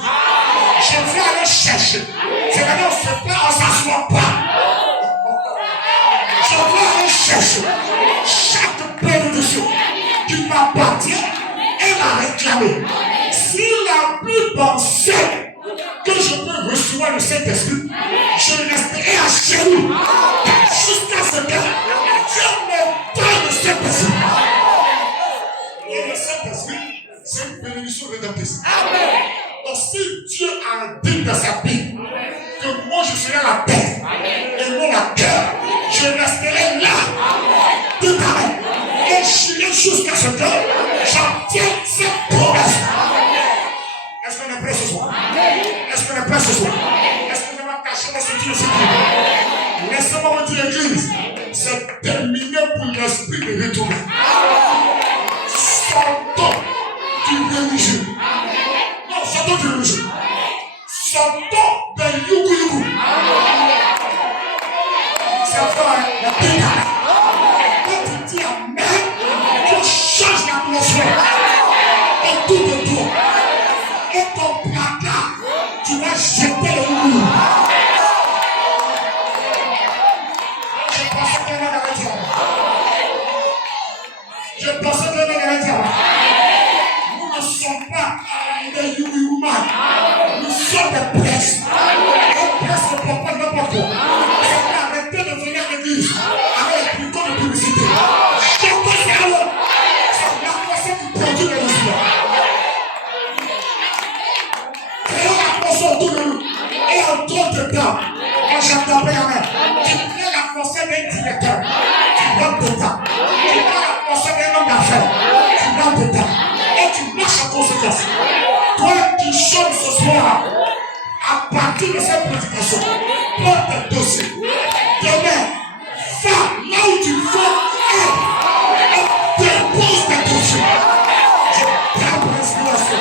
je vais aller chercher. C'est-à-dire, on ne s'assoit pas. Je vais aller chercher chaque bénédiction qui m'appartient et la réclamer. S'il a pu penser que je peux recevoir le Saint-Esprit, je resterai à genoux jusqu'à ce que Dieu me donne le Saint-Esprit. Et le Saint-Esprit, c'est une bénédiction rédemptrice. Donc si Dieu a dit dans sa Bible que moi je serai la tête et non la cœur, je resterai là, tout à et j'irai jusqu'à ce que j'obtienne cette promesse. Est-ce qu'on est prêt ce soir? Est-ce qu'on est prêt ce soir? Est-ce que je vais cacher mon soutien ce soir? Laissez-moi vous dire, l'église, c'est terminé pour l'esprit de retourner. Sortons du religieux. Non, sortons du religieux. Sortons de Yugu. C'est vrai, la pétale. Quand tu dis Amen, tu changes l'atmosphère autour de toi. Et ton placard, tu vas jeter le mur. Je pensais que l'on allait dire. Je pensais que l'on allait dire. Nous ne sommes pas des Yugu. Nous sommes des presses. Les presses ne font pas n'importe quoi. C'est arrêter de venir à l'église avec les plutôt de publicité. Je pense à l'eau. C'est la personne qui produit les résultats. Créons l'atmosphère autour de nous. Et en trop de temps, quand j'entends bien, tu crées l'atmosphère d'un directeur. Tu donnes de temps. Tu crées l'atmosphère d'un homme d'affaires. Tu donnes de temps. Et tu marches en conséquence. Toi qui chantes ce soir, à partir de cette prédication, prends tes dossiers. Demain, va là où tu veux et dépose tes dossiers. Je prends pour l'inspiration.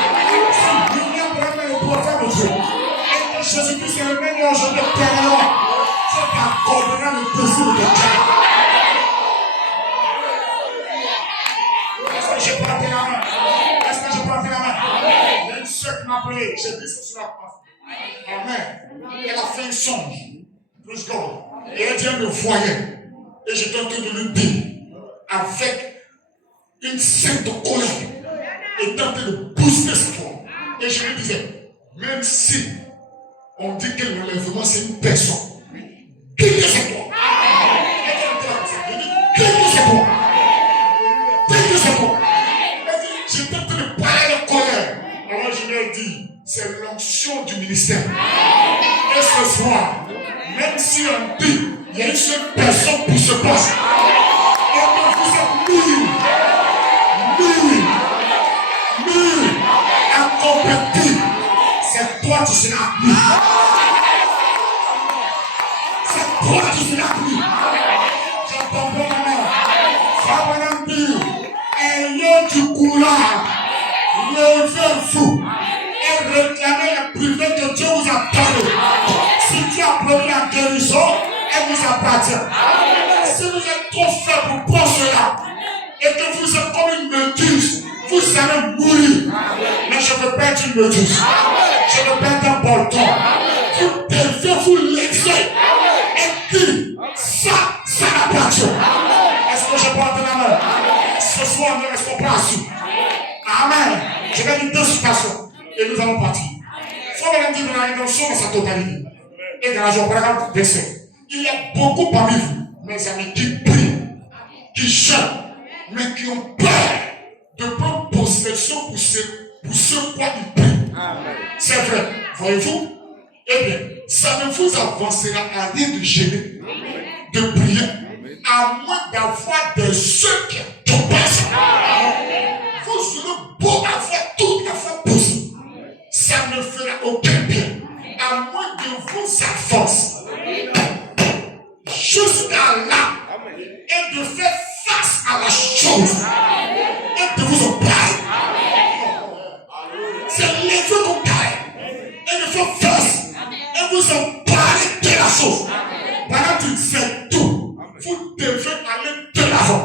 Si l'union pour le prophète de Dieu et que Jésus-Christ est le meilleur jour de terre, tu t'accorderas le désir de Dieu. Est-ce que je peux appeler la main? Est-ce que je peux appeler la main? Il y a une soeur qui m'a appelé. J'ai dit ce sur la place. Amen. Elle a fait un songe. Plus God. Et elle dit, elle me voyait. Et j'étais en train de lui dire, avec une scène de colère, et en train de booster cette foi. Et je lui disais, même si on dit que l'enlèvement c'est une personne, qui est c'est toi? Qui est c'est toi? Qui est c'est toi? Elle dit, j'étais en train de parler de colère. Alors je lui ai dit, c'est l'onction du ministère. Et ce soir, même si on dit, il y a une seule personne pour ce poste, et que vous êtes 1000, toi tu seras pris. C'est toi qui seras pris. J'entends pas maman. Frère Madame dit, ayez du courage, levez-vous et réclamez le privé que Dieu vous a donné. Si Dieu a promis la guérison, elle vous appartient. Si vous êtes trop faible pour cela et que vous êtes comme une méduse, vous allez mourir. Mais je veux pas être une méduse. Je veux pas être un bolton. Vous devez vous laisser et dire ça m'appartient. Est-ce que je peux entendre la main? Ce soir, ne restons pas assis. Amen. Je vais dire deux citations et nous allons partir. Il faut même dire dans la rédemption dans sa totalité. Et dans la journée, verset. Il y a beaucoup parmi vous, mes amis, qui prient, qui chantent, mais qui ont peur de prendre possession pour ce quoi ils prient. C'est vrai, voyez-vous? Eh bien, ça ne vous avancera à rien de gêner, de prier, à moins d'avoir des yeux qui passent. Vous aurez beau avoir toute la foi possible, ça ne fera aucun bien, à moins de vous avancer jusqu'à là et de faire face à la chose et de vous en parler. C'est lever vos tailles et de faire face et vous en parler de la chose. Pendant que tu fais tout, vous devez aller de l'avant.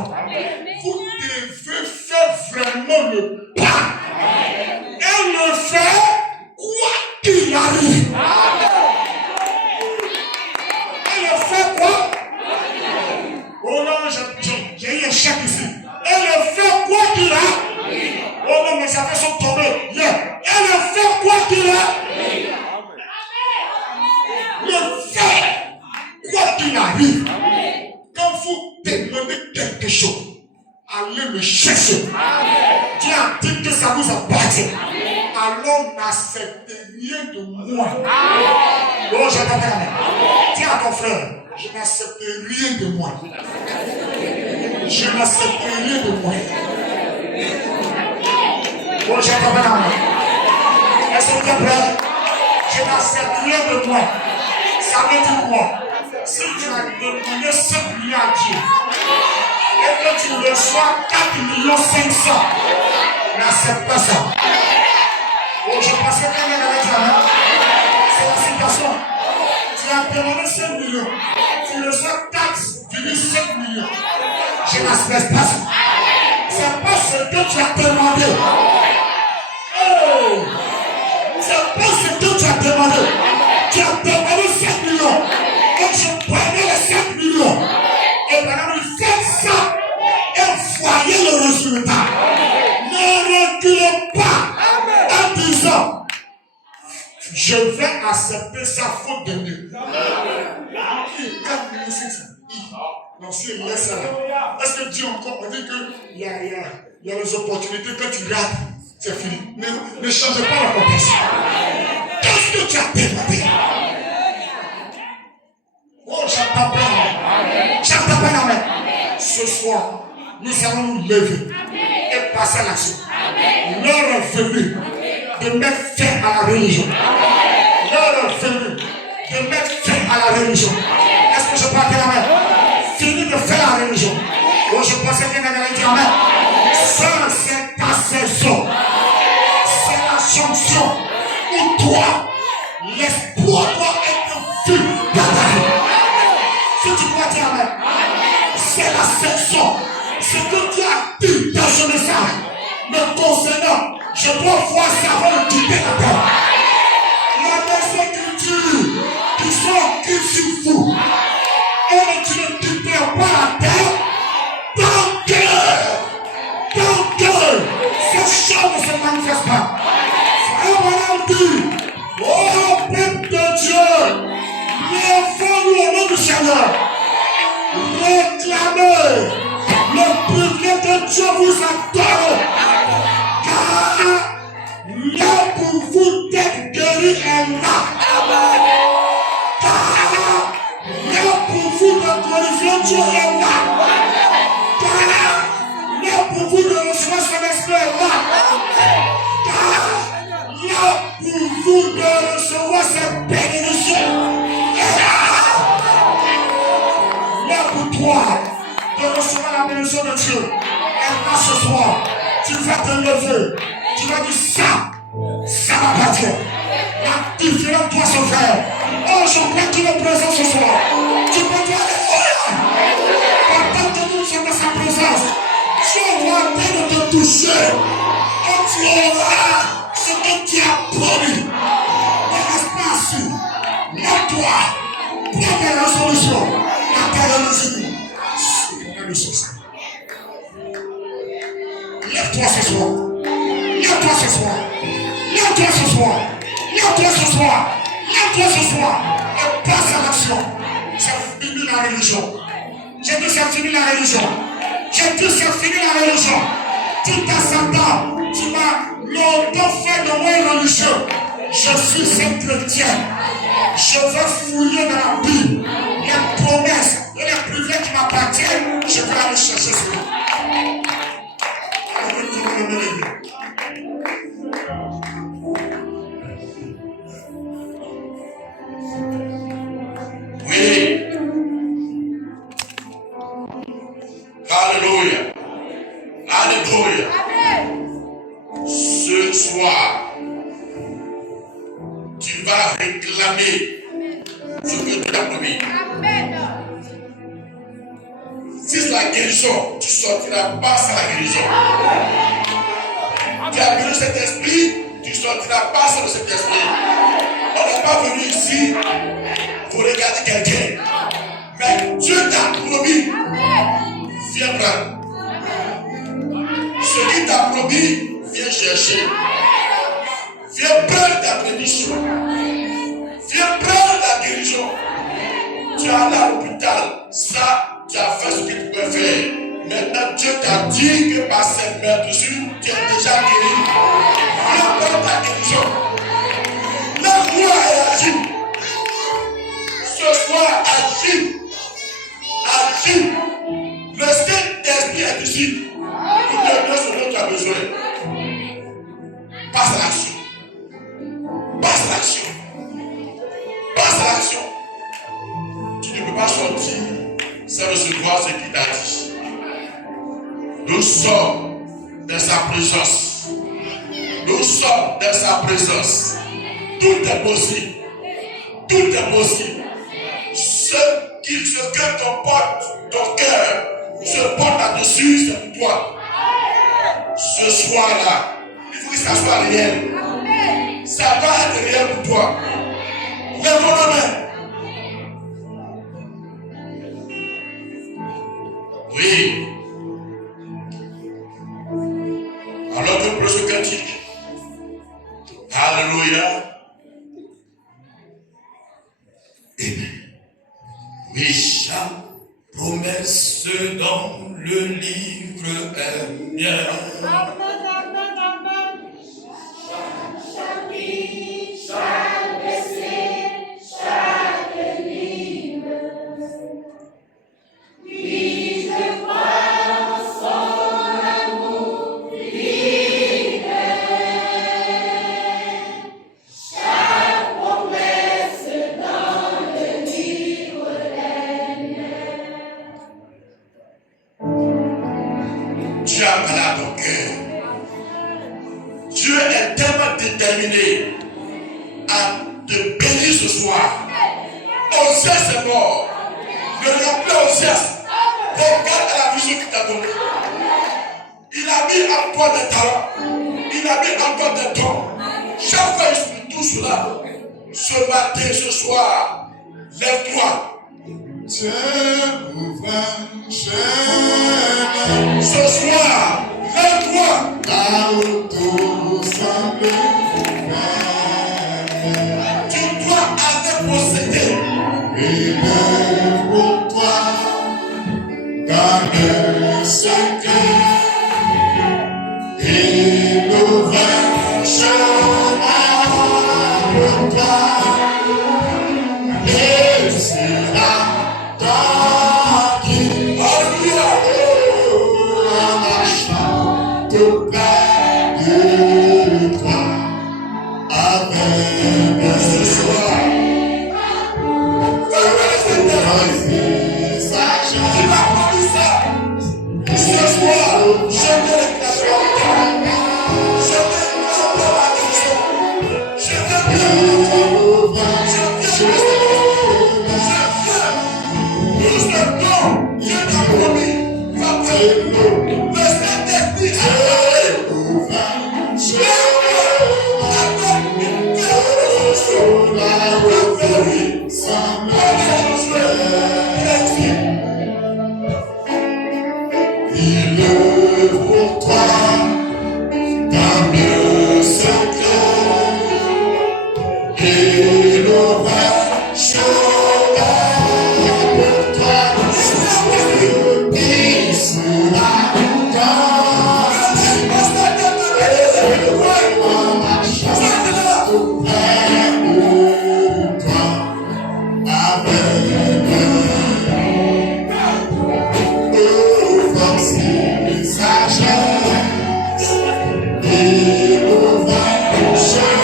Vous devez faire vraiment le pas et le faire quoi qu'il arrive. Et le faire quoi? Oh non, j'ai eu un chèque ici. Et le faire quoi qu'il arrive. Oh non, mes affaires sont tombées. Yeah. Et le faire quoi qu'il arrive. Le faire quoi qu'il arrive. Quand vous demandez quelque chose, allez le chercher. Dieu a dit que ça vous appartient. Alors n'acceptez rien de moi. Oh, j'ai pas parlé. Dis à ton frère, je n'accepte rien de moi. Je n'accepte rien de moi. Oh, j'ai pas parlé. Est-ce que vous êtes prêts? Je n'accepte rien de moi. Ça veut dire quoi? Si tu as demandé 5 millions à Dieu et que tu reçois 4,5 millions, n'accepte pas ça. Oh, je pensais qu'elle allait dire, c'est la situation. Tu as demandé 5 millions, tu reçois 4,5 millions. Je n'accepte pas ça. C'est pas ce que tu as demandé. Oh, c'est pas ce que tu as demandé. Tu as demandé 5 millions. Et je prenais les 5 millions. Et maintenant, il fait ça. Et voyez le résultat. Ne reculez pas en disant, je vais accepter sa faute de Dieu. 4 millions, non, si il laisse ça là. Est-ce que Dieu encore, on dit qu'il y a les opportunités que tu rates, c'est fini. Ne changez pas la contexte. Qu'est-ce que tu as demandé? Oh, j'entends pas. J'entends pas la main. Ce soir, nous allons nous lever et passer à l'action. L'heure est venue de mettre fin à la religion. L'heure est venue de mettre fin à la religion. Est-ce que je peux appeler la main? Fini de faire la religion. Oh, je pensais bien d'aller dire amen. Ça, c'est ta saison. C'est la chanson où toi, l'espoir doit être vu dans ta vie. Si tu dois dire amen, c'est la saison. Ce que Dieu a dit dans ce message me concernant, je dois voir ça avant de quitter la terre. Il y a des écritures qui sont écrites sur vous. Et tu ne quitteras pas la terre tant que ces choses ne se manifestent pas. Frère Branham dit, oh peuple de Dieu, lèvons-nous au nom du Seigneur. Réclamez le privilège que Dieu vous a donné. Car là pour vous d'être guéri est là. Car là pour vous de glorifier Dieu est là. Car là pour vous de recevoir son esprit est là. Car là pour vous de recevoir cette bénédiction. Là pour toi de recevoir la bénédiction de Dieu. Et là ce soir, tu vas te lever. Tu vas dire ça m'appartient. La différence doit se faire. Oh, je crois qu'il est présent ce soir. Tu peux dire alléluia. Pendant que nous sommes dans sa présence, Dieu va en train de te toucher. Et tu auras ce que tu as promis. Ne reste pas assis. Lève-toi. Prends tes résolutions. La parole de Dieu. Lève-toi ce soir. Lève-toi ce soir. Lève-toi ce soir. Lève-toi ce soir. Lève-toi ce soir. Et passe à l'action. C'est fini la religion. J'ai dit c'est fini la religion. J'ai dit c'est fini la religion. Tu t'attends. Tu m'as longtemps fait de moi religieux. Je suis un chrétien. Je veux fouiller dans la Bible. Les promesses et les privilèges qui m'appartiennent. Je vais aller chercher cela. Oui. Alléluia. Alléluia. Ce soir, tu vas réclamer ce que tu as promis. Si c'est la guérison, tu sortiras pas sans la guérison. Tu as vu cet esprit, tu sortiras pas sans cet esprit. On n'est pas venu ici pour regarder quelqu'un. Mais Dieu t'a promis. Viens prendre. Ce qui t'a promis, viens chercher. Viens prendre ta bénédiction. Viens prendre la guérison. Tu es allé à l'hôpital. Ça, tu as fait ce que tu pouvais faire. Maintenant, Dieu t'a dit que par cette meurtrissure, tu es déjà guéri. Viens prendre ta guérison. La foi est agit. Ce soir, agis. Agis. Le Saint-Esprit est ici. Pour te donner ce dont tu as besoin. Passe à l'action. Passe à l'action. Passe à l'action. Tu ne peux pas sortir sans recevoir ce qu'il t'a dit. Nous sommes dans sa présence. Nous sommes dans sa présence. Tout est possible. Tout est possible. Ce que comporte ton cœur se porte là-dessus, c'est pour toi. Ce soir-là, il faut que ça soit réel. Ça va être réel pour toi. Lève-moi la main. Oui. Alors que pour ce cantique. Alléluia. Amen. Oui, chaque promesse dans le livre est bien. Chaque verset, chaque ligne. Oui, je crois en son amour fidèle. Chaque promesse dans le livre est bien. Dieu a parlé à ton cœur. Dieu est tellement déterminé à te bénir ce soir. Osias est mort. Ne regarde plus Osias. Regarde à la vision qu'il t'a donnée. Il a mis en toi des talents. Il a mis en toi des dons. Chaque fois il tout cela. Ce matin, ce soir, lève-toi. Ce soir, lève-toi. Tu dois aller posséder. Avec Ce soir, je veux la guérison. Je veux plus de temps. Dieu t'a promis. Il est pour toi d'un mieux secret et le vrai chemin pour toi. Il sera dans en marchant près de toi avec force et sagesse et le vrai chemin.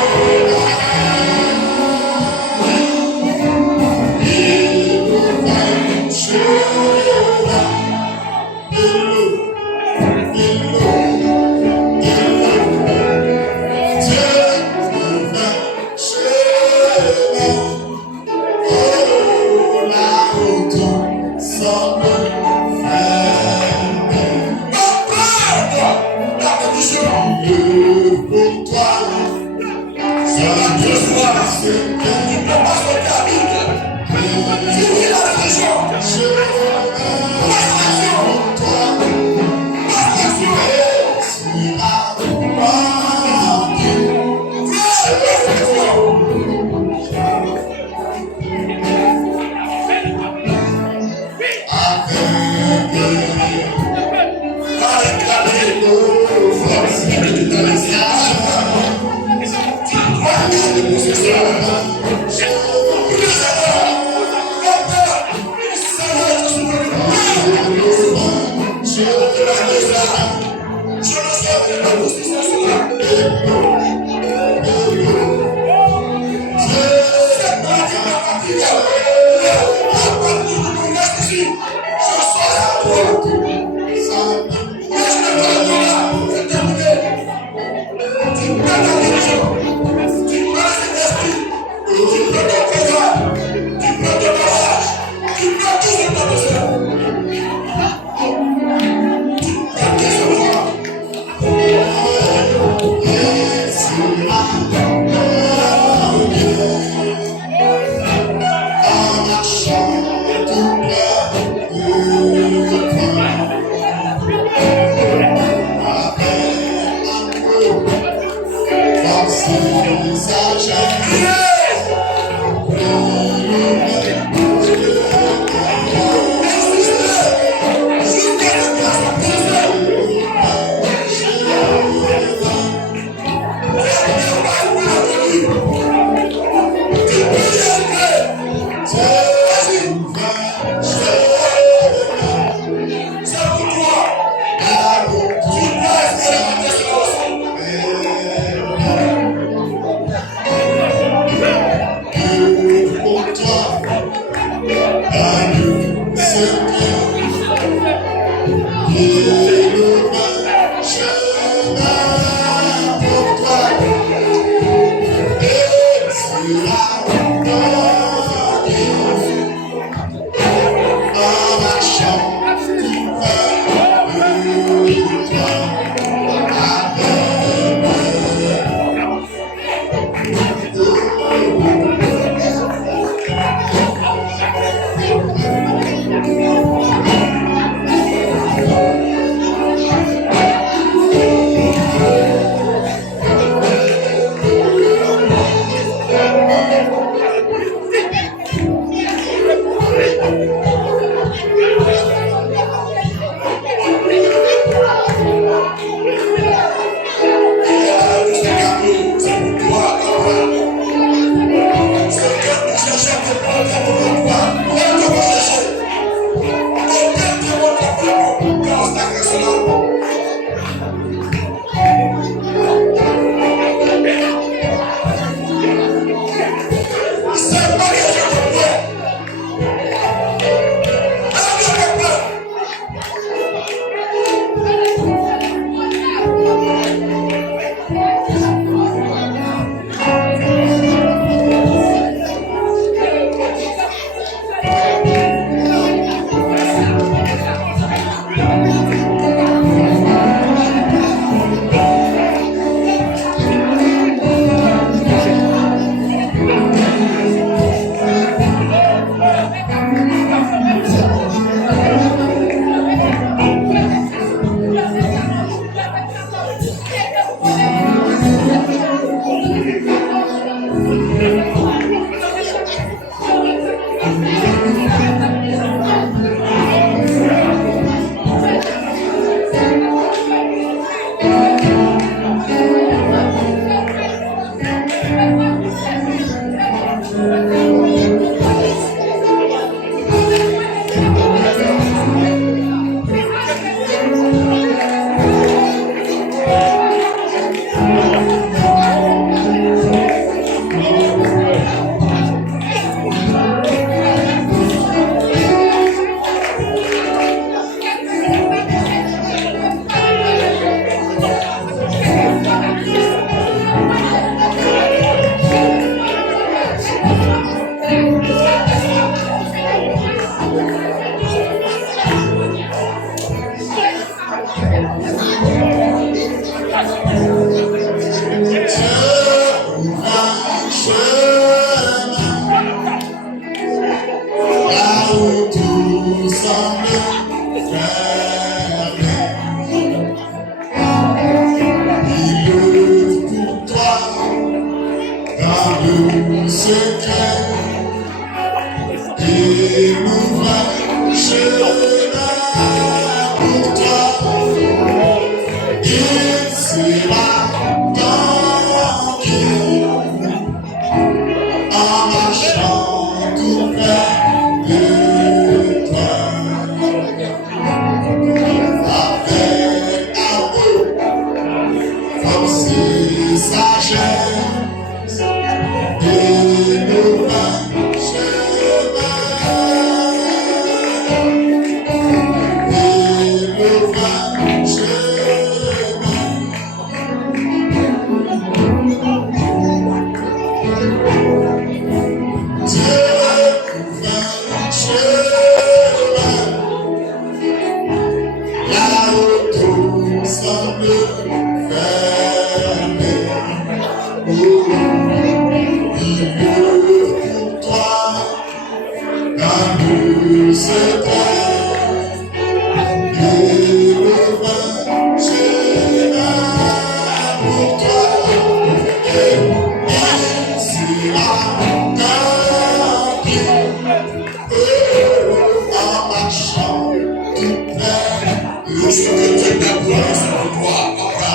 tout ce que Dieu t'a promis pour toi, papa.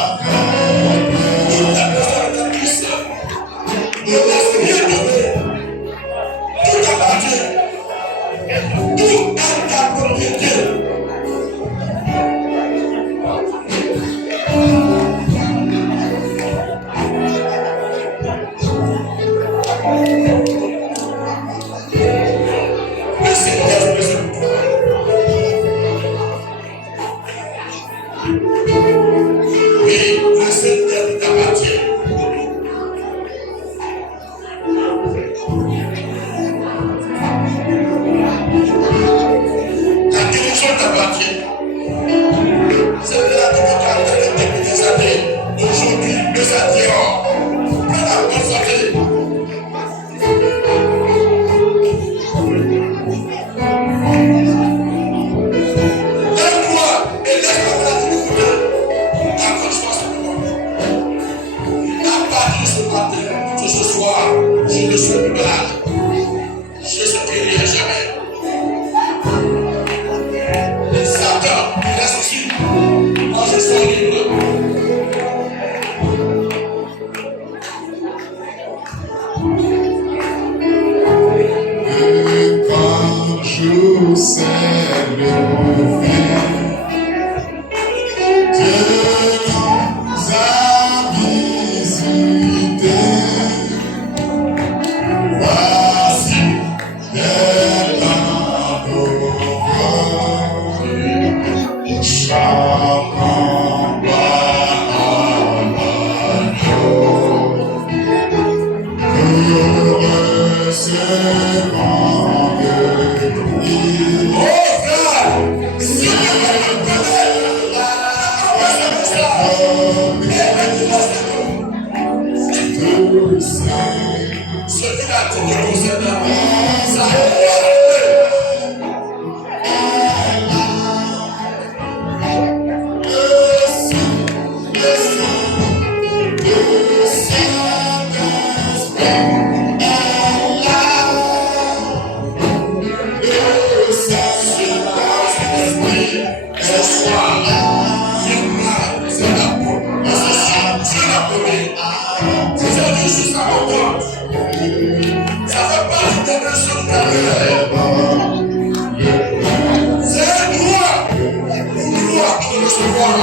Il t'a besoin de ta puissance. Ne laisse rien tomber. Tout appartient. Tout est ta propriété. Le Seigneur est pour toi. Oui, le Seigneur t'appartient. La guérison t'appartient. C'est là que tu as entendu depuis des années. Aujourd'hui, le Seigneur prends la bonne santé. Lève-toi et laisse-moi la difficulté. Accroche-toi simplement. À partir de ce matin, de ce soir, je ne suis plus malade. Je ne guérirai jamais. Satan, il reste ici. Moi, je suis libre. Et quand je sais le fait de nous a visité, voici les temps d'horreur, chaque combat en agneau. Heureux ce grand guerrier. Oh frère, si tu veux me ce qu'il a dit de concernant, ça fait partie des personnes de c'est un droit de recevoir.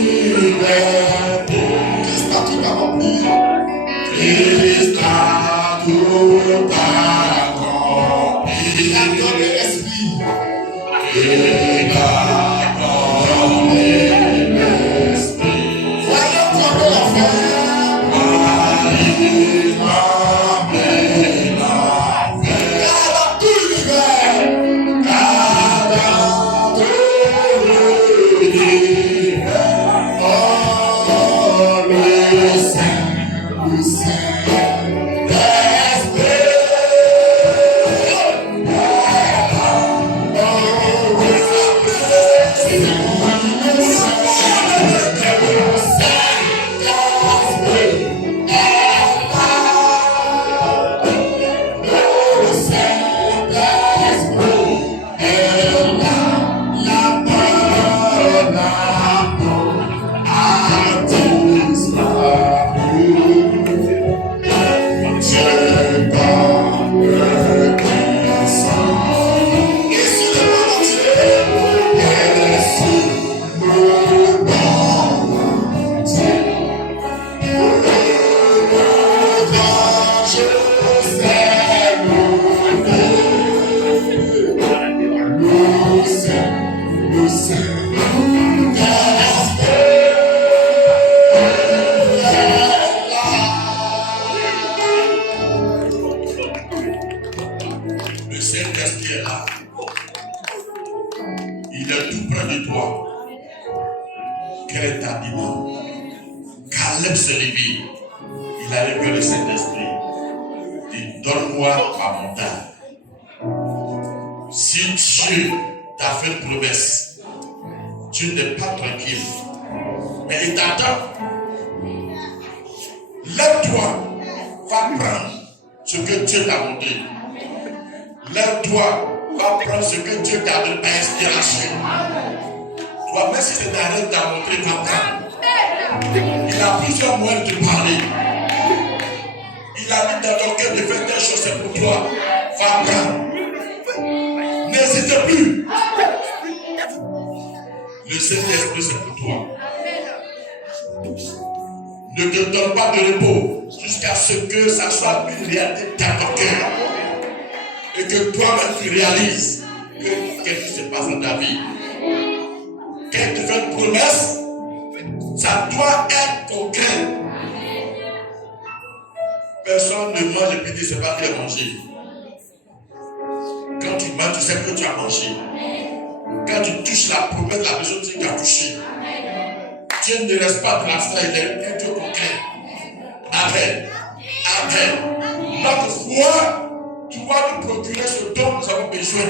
liberté. Christ a tout accompli. Christ a tout accompli. Il a donné l'esprit. Il a donné l'esprit. Voyons tomber la fin. Voyons tomber la fin. Car dans tout l'univers. Car dans tout l'univers. Oh, le Saint, le Saint-Esprit. Le Saint-Esprit est là. Il est tout près de toi. Quel est ta demande? Caleb s'est levé. Il a levé le Saint-Esprit. Il dit, donne-moi ma montagne. Si Dieu t'a fait une promesse, tu n'es pas tranquille. Mais il t'attend. Lève-toi, va prendre ce que Dieu t'a montré. Lève-toi, va prendre ce que Dieu t'a donné par inspiration. Toi, même si c'est ta rêve t'a montré, va prendre. Il a plusieurs moyens de te parler. Il a mis dans ton cœur de faire des choses, c'est pour toi. Va prendre. N'hésite plus. Le Saint-Esprit, c'est pour toi. Ne te donne pas de repos jusqu'à ce que ça soit une réalité dans ton cœur. Et que toi-même tu réalises que qu'est-ce qui se passe dans ta vie. Quand tu fais une promesse, ça doit être concret. Personne ne mange et puis dit c'est pas qu'il a mangé. Quand tu manges, tu sais que tu as mangé. Quand tu touches la promesse de la personne, tu sais que tu as touché. Dieu ne reste pas dans l'abstrait, il est un Dieu concret. Amen. Amen. Notre foi doit nous procurer ce dont nous avons besoin.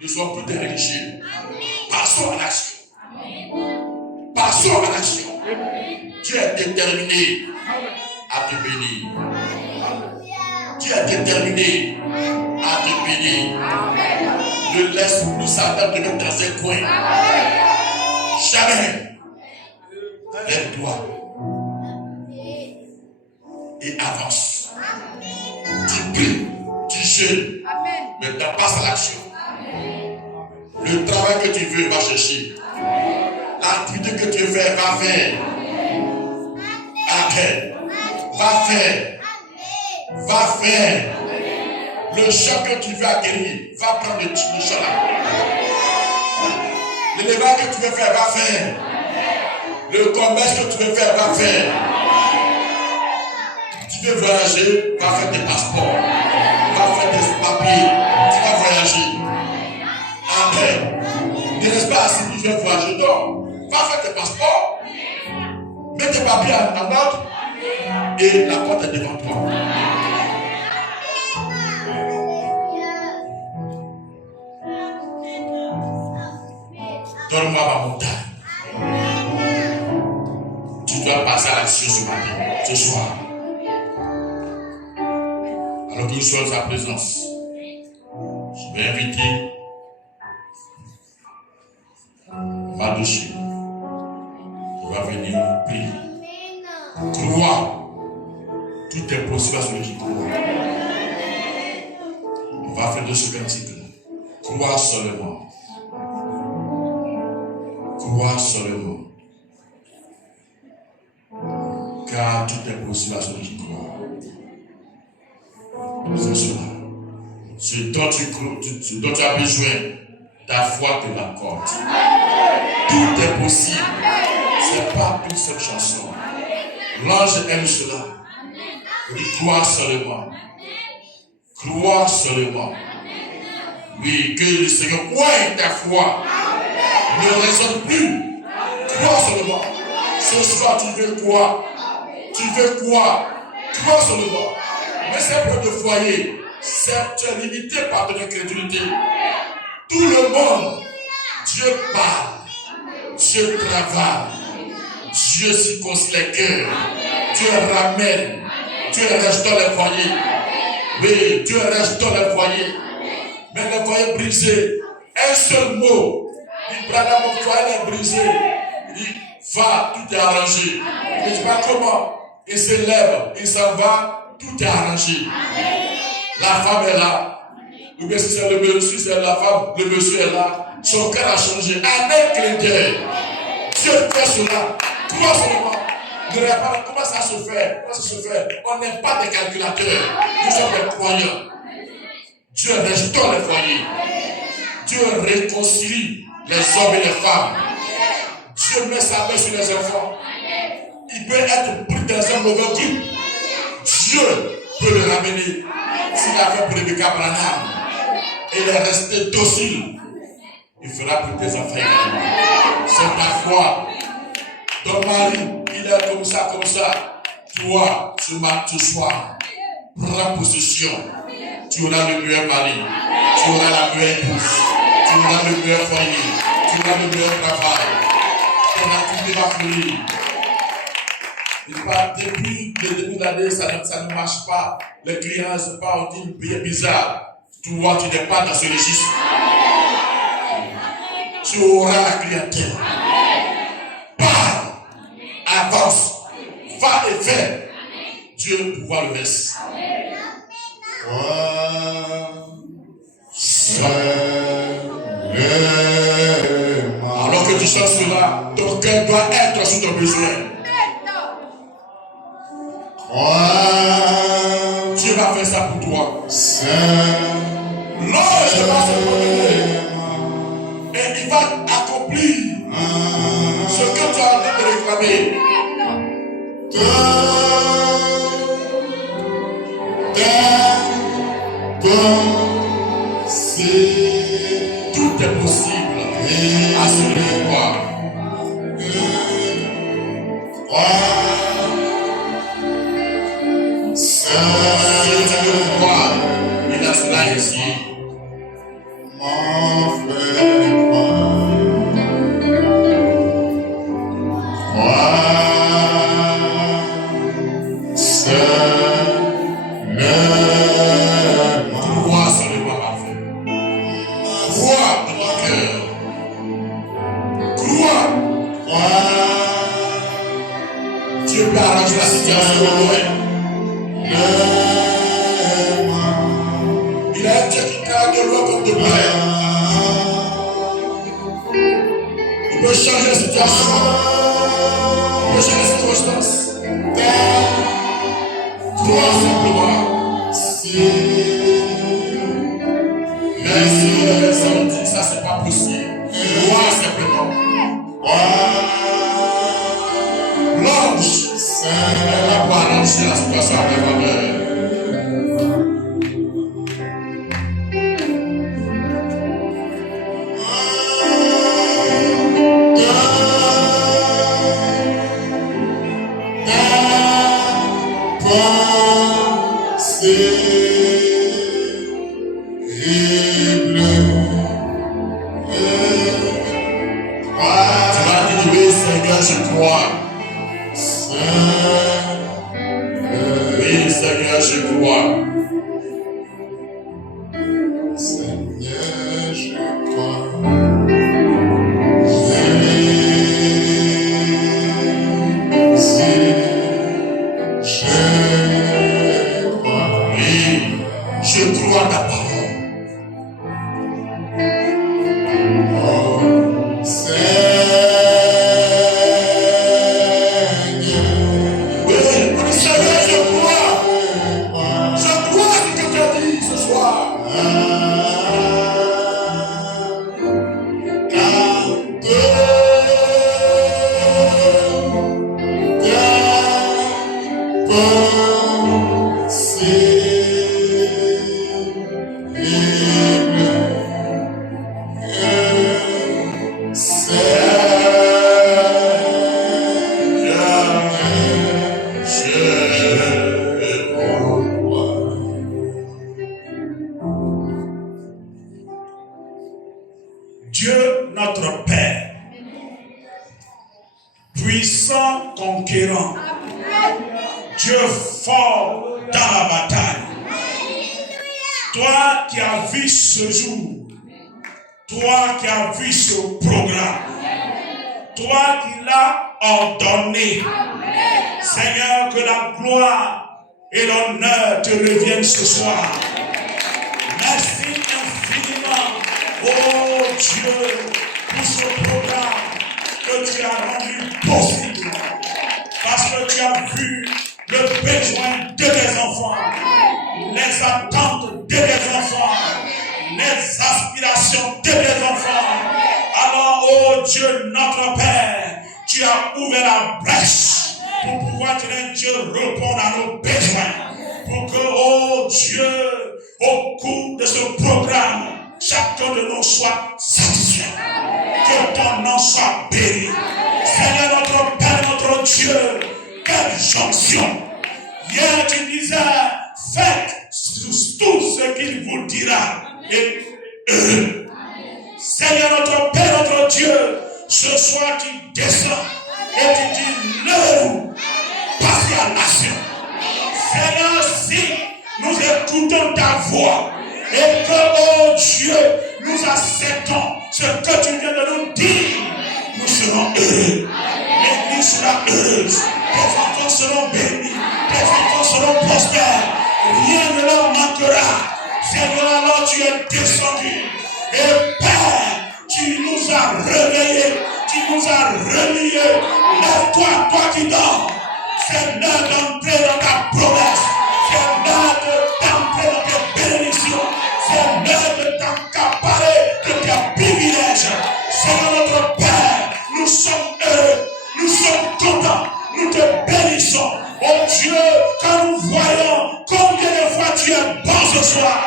Ne soyons plus des religieux. Passons à l'action. Passons à l'action. Dieu est déterminé à te bénir. Dieu est déterminé à te bénir. Ne laisse plus Satan te mettre dans un coin. Jamais. Lève-toi et avance. Tu pries, tu jeûnes. Maintenant, passe à l'action. Le travail que tu veux, va chercher. L'activité que tu veux faire, va faire. Amen. Va faire. Va faire. Le champ que tu veux acquérir, va prendre le champ là. L'élevage que tu veux faire, va faire. Le commerce que tu veux faire, va faire. Tu veux voyager, va faire tes passeports. Va faire tes papiers. Tu vas voyager. Amen. Ne reste pas assis, tu veux voyager. Donc, va faire tes passeports. Mets tes papiers en ordre. Et la porte est devant toi. Donne-moi ma montagne. Tu dois passer à l'action ce matin, ce soir. Alors que nous sommes à présence, je vais inviter Madouchi. Il va venir prier. Crois. Tout est possible à celui qui croit. On va faire de ce cantique. Crois seulement. Crois seulement. Car tout est possible à celui qui croit. C'est cela. Ce dont tu as besoin, ta foi te l'accorde. Tout est possible. Ce n'est pas une seule chanson. L'ange aime cela. Oui, crois seulement. Crois seulement. Oui, que le Seigneur pointe ta foi. Ne raisonne plus. Crois seulement. Ce soir, tu veux quoi? Tu veux quoi? Crois seulement. Mais c'est pour de foyer. Tu es limité par ton incrédulité. Tout le monde, Dieu parle. Dieu travaille. Dieu circoncis les cœurs. Dieu ramène. Dieu restaure les foyers. Oui, Dieu restaure les foyers. Mais les foyers brisés, un seul mot. Il prend mon foyer est brisé. Il dit, va, tout est arrangé. Il ne dit pas comment. Il se lève, il s'en va, tout est arrangé. La femme est là. Ou bien si c'est le monsieur, c'est la femme, le monsieur est là. Son cœur a changé. Un clin d'œil. Dieu fait cela. Crois seulement. Ne regarde pas comment ça se fait. Comment ça se fait? On n'est pas des calculateurs. Nous sommes des croyants. Dieu restaure les foyers. Dieu réconcilie les hommes et les femmes. Dieu met sa main sur les enfants. Il peut être pris dans un mauvais groupe. Dieu peut le ramener. S'il a fait pour Rebecca Branham, et il est resté docile, il fera pour tes enfants également. C'est ta foi. Ton mari, il est comme ça, comme ça. Toi, ce soir, prends possession. Tu auras le meilleur mari. Tu auras la meilleure épouse. Tu auras le meilleur foyer. Tu auras le meilleur travail. Ton activité va fleurir. Depuis le début de l'année, ça ne marche pas. Les clients ne sont pas, on dit bizarre. Toi, tu n'es pas dans ce registre. Tu auras la clientèle. Parle, avance, va et fais. Dieu pourra le laisser. Alors que tu chantes cela, ton cœur doit être sous ton besoin. Dieu va faire ça pour toi. L'ange va se promener et il va accomplir ce que tu as en train de réclamer. Tout est possible à celui qui croit. Si tu veux croire, il a cela ici. Crois seulement parfait. Crois de ton cœur. Crois. Dieu peut arranger la situation au loin. Il a un Dieu qui travaille de loin comme de près. Il peut changer la situation. Il peut changer la circonstance. Crois simplement. Même si les personnes disent que ça c'est pas possible. Crois simplement. L'ange est là pour arranger la situation à ta faveur. Je crois. Oui, Seigneur, je crois. Seigneur, je crois. Oui, je crois ta parole. Oh, Seigneur. Dieu notre Père, puissant conquérant, Dieu fort dans la bataille, toi qui as vu ce jour, toi qui as vu ce programme, toi qui l'as ordonné, Seigneur, que la gloire et l'honneur te reviennent ce soir. Merci infiniment, oh Dieu, pour ce programme que tu as rendu possible. Parce que tu as vu le besoin de tes enfants, les attentes de tes enfants, les aspirations de tes enfants. Alors, oh Dieu, notre Père, tu as ouvert la brèche pour pouvoir, Dieu, répondre à nos besoins. Pour que, oh Dieu, au cours de ce programme, chacun de nous soit satisfait. Que ton nom soit béni. Seigneur notre Père, notre Dieu, quelle jonction. Hier tu disais, faites tout ce qu'il vous dira. Et heureux. Seigneur notre Père, notre Dieu, ce soir tu descends et tu dis, l'heure passez à l'action. Seigneur, si nous écoutons ta voix et que, oh Dieu, nous acceptons ce que tu viens de nous dire, nous serons heureux. L'Église sera heureuse. Tes enfants seront bénis. Tes enfants seront prospères. Rien ne leur manquera. Seigneur, alors tu es descendu. Et Père, tu nous as réveillés. Tu nous as reliés. Lève-toi, toi qui dors. C'est l'heure d'entrer dans ta promesse. C'est l'heure d'entrer dans tes bénédictions. C'est l'heure de t'accaparer de tes privilèges. Seigneur notre Père, nous sommes heureux. Nous sommes contents. Nous te bénissons. Oh Dieu, quand nous voyons combien de fois tu es bon ce soir.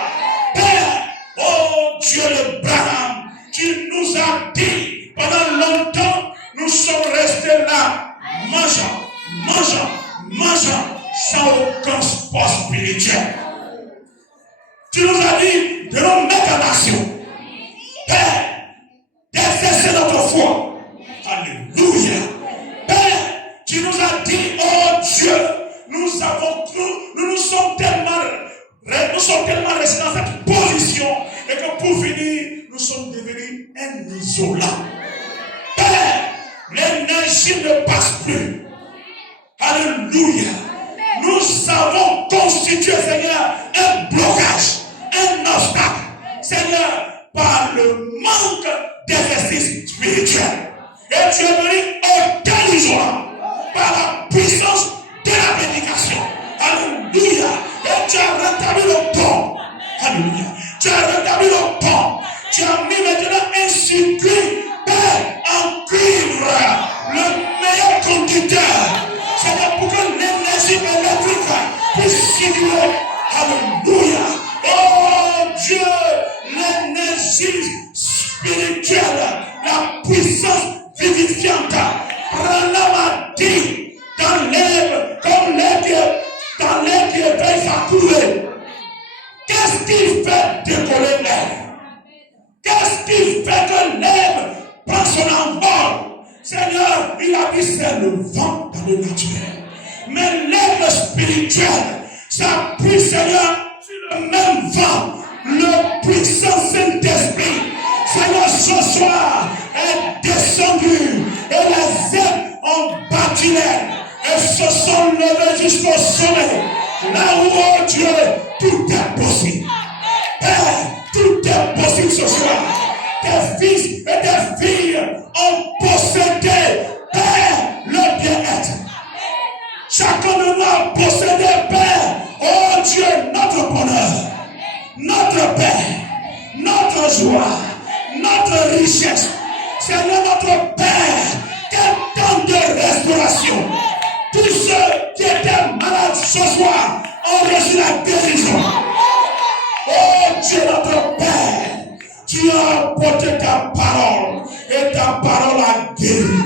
Père, oh Dieu de Branham, tu nous as dit pendant longtemps, nous sommes restés là, mangeant, sans aucun sport spirituel. Tu nous as dit de nous mettre en action. Père, d'exercer notre foi. Alléluia. Père, tu nous as dit, oh Dieu, nous sommes tellement restés dans cette position et que pour finir, nous sommes devenus un isolant. Père, l'énergie ne passe plus. Alléluia. Nous avons constitué, Seigneur, un blocage, un obstacle. Seigneur, par le manque d'exercice spirituel. Et tu es venu au dérisoire par la puissance de la prédication. Alléluia. Et tu as rétabli le pont. Alléluia. Tu as rétabli le pont. Tu as mis maintenant un circuit, Père, en cuivre, le meilleur conducteur. C'est pour que l'énergie électrique puisse circuler. Alléluia. Oh Dieu, l'énergie spirituelle, la puissance vivifiante. Branham a dit dans l'herbe, comme dans l'herbe qui éveille sa coulée. Qu'est-ce qui fait décoller l'herbe? Qu'est-ce qui fait que l'herbe prend son envol? Seigneur, il a dit c'est le vent dans le naturel. Mais l'herbe spirituelle s'appuie, Seigneur, sur le même vent, le puissant Saint-Esprit. Seigneur, ce soir est descendu et les herbes ont battu l'air et se sont levés jusqu'au sommet. Là où, oh Dieu, tout est possible. Père, tout est possible ce soir. Tes fils et tes filles ont possédé, Père, le bien-être. Chacun de nous a possédé, Père, oh Dieu, notre bonheur, notre paix, notre joie, notre richesse. Seigneur, notre Père, quel temps de restauration. Tous ceux qui étaient malades ce soir ont reçu la guérison. Oh Dieu, notre Père, tu as apporté ta parole et ta parole a guéri.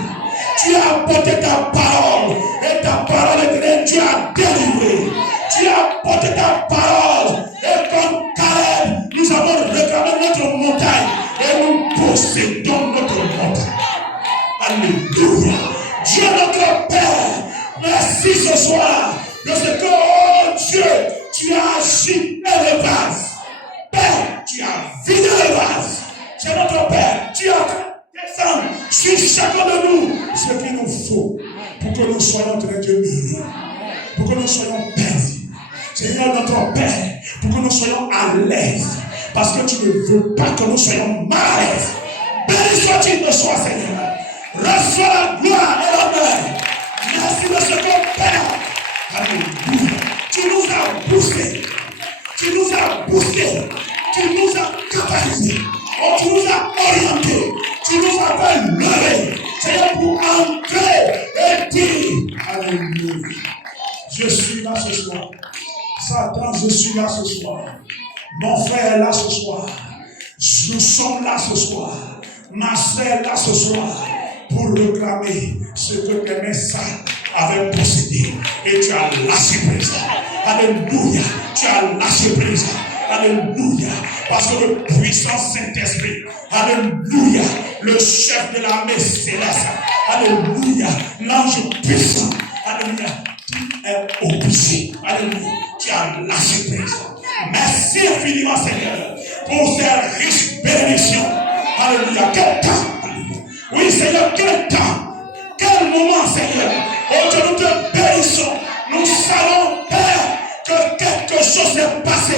Tu as apporté ta parole et ta parole est guérie. Tu as délivré. Tu as apporté ta parole et comme Caleb, nous avons réclamé notre montagne et nous possédons notre monde. Alléluia. Dieu notre Père, merci ce soir de ce que, oh Dieu, tu as agi dans les bases. Père, tu as vidé les bases. C'est notre Père. Tu as descendu sur chacun de nous ce qu'il nous faut pour que nous soyons très heureux, pour que nous soyons paisibles. Seigneur notre Père, pour que nous soyons à l'aise, parce que tu ne veux pas que nous soyons mal à l'aise. Béni soit-il de soi, Seigneur. Reçois la gloire et l'honneur. Merci de ce que Père. Alléluia. Tu nous as boostés. Tu nous as boostés. Tu nous as capacité. Oh, tu nous as orientés. Tu nous as fait lever. Seigneur, pour entrer et dire alléluia. Je suis là ce soir. Satan, je suis là ce soir. Mon frère est là ce soir. Nous sommes là ce soir. Ma soeur est là ce soir. Pour réclamer ce que tes messages avaient possédé. Et tu as lâché prise. Alléluia. Tu as lâché prise. Alléluia. Parce que le puissant Saint-Esprit, alléluia, le chef de l'armée céleste, alléluia, l'ange puissant, alléluia, tu es obligé. Alléluia. Tu as lâché prise. Merci infiniment, Seigneur, pour ces riches bénédictions. Alléluia. Quel temps. Oui, Seigneur, quel temps, quel moment, Seigneur. Oh Dieu, nous te bénissons. Nous savons, Père, que quelque chose est passé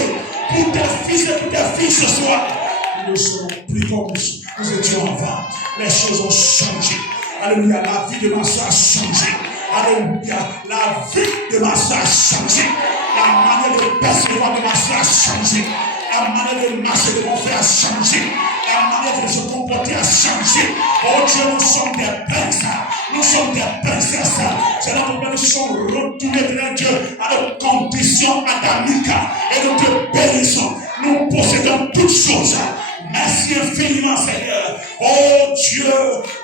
pour tes fils et pour tes filles ce soir. Nous ne serons plus comme nous étions avant. Les choses ont changé. Alléluia, la vie de ma soeur a changé. Alléluia, la vie de ma soeur a changé. La manière de percevoir de ma soeur a changé. La manière de marcher de mon frère a changé. La manière de se comporter a changé. Oh Dieu, nous sommes des princes. Nous sommes des princesses. C'est là pourquoi nous sommes retournés vers Dieu à nos conditions adamiques. Et nous te bénissons. Nous possédons toutes choses. Merci infiniment, Seigneur. Oh Dieu,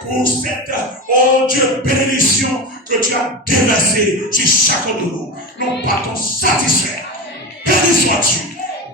pour cette, oh Dieu, bénédiction que tu as déversée sur chacun de nous. Nous partons satisfaits. Béni sois-tu.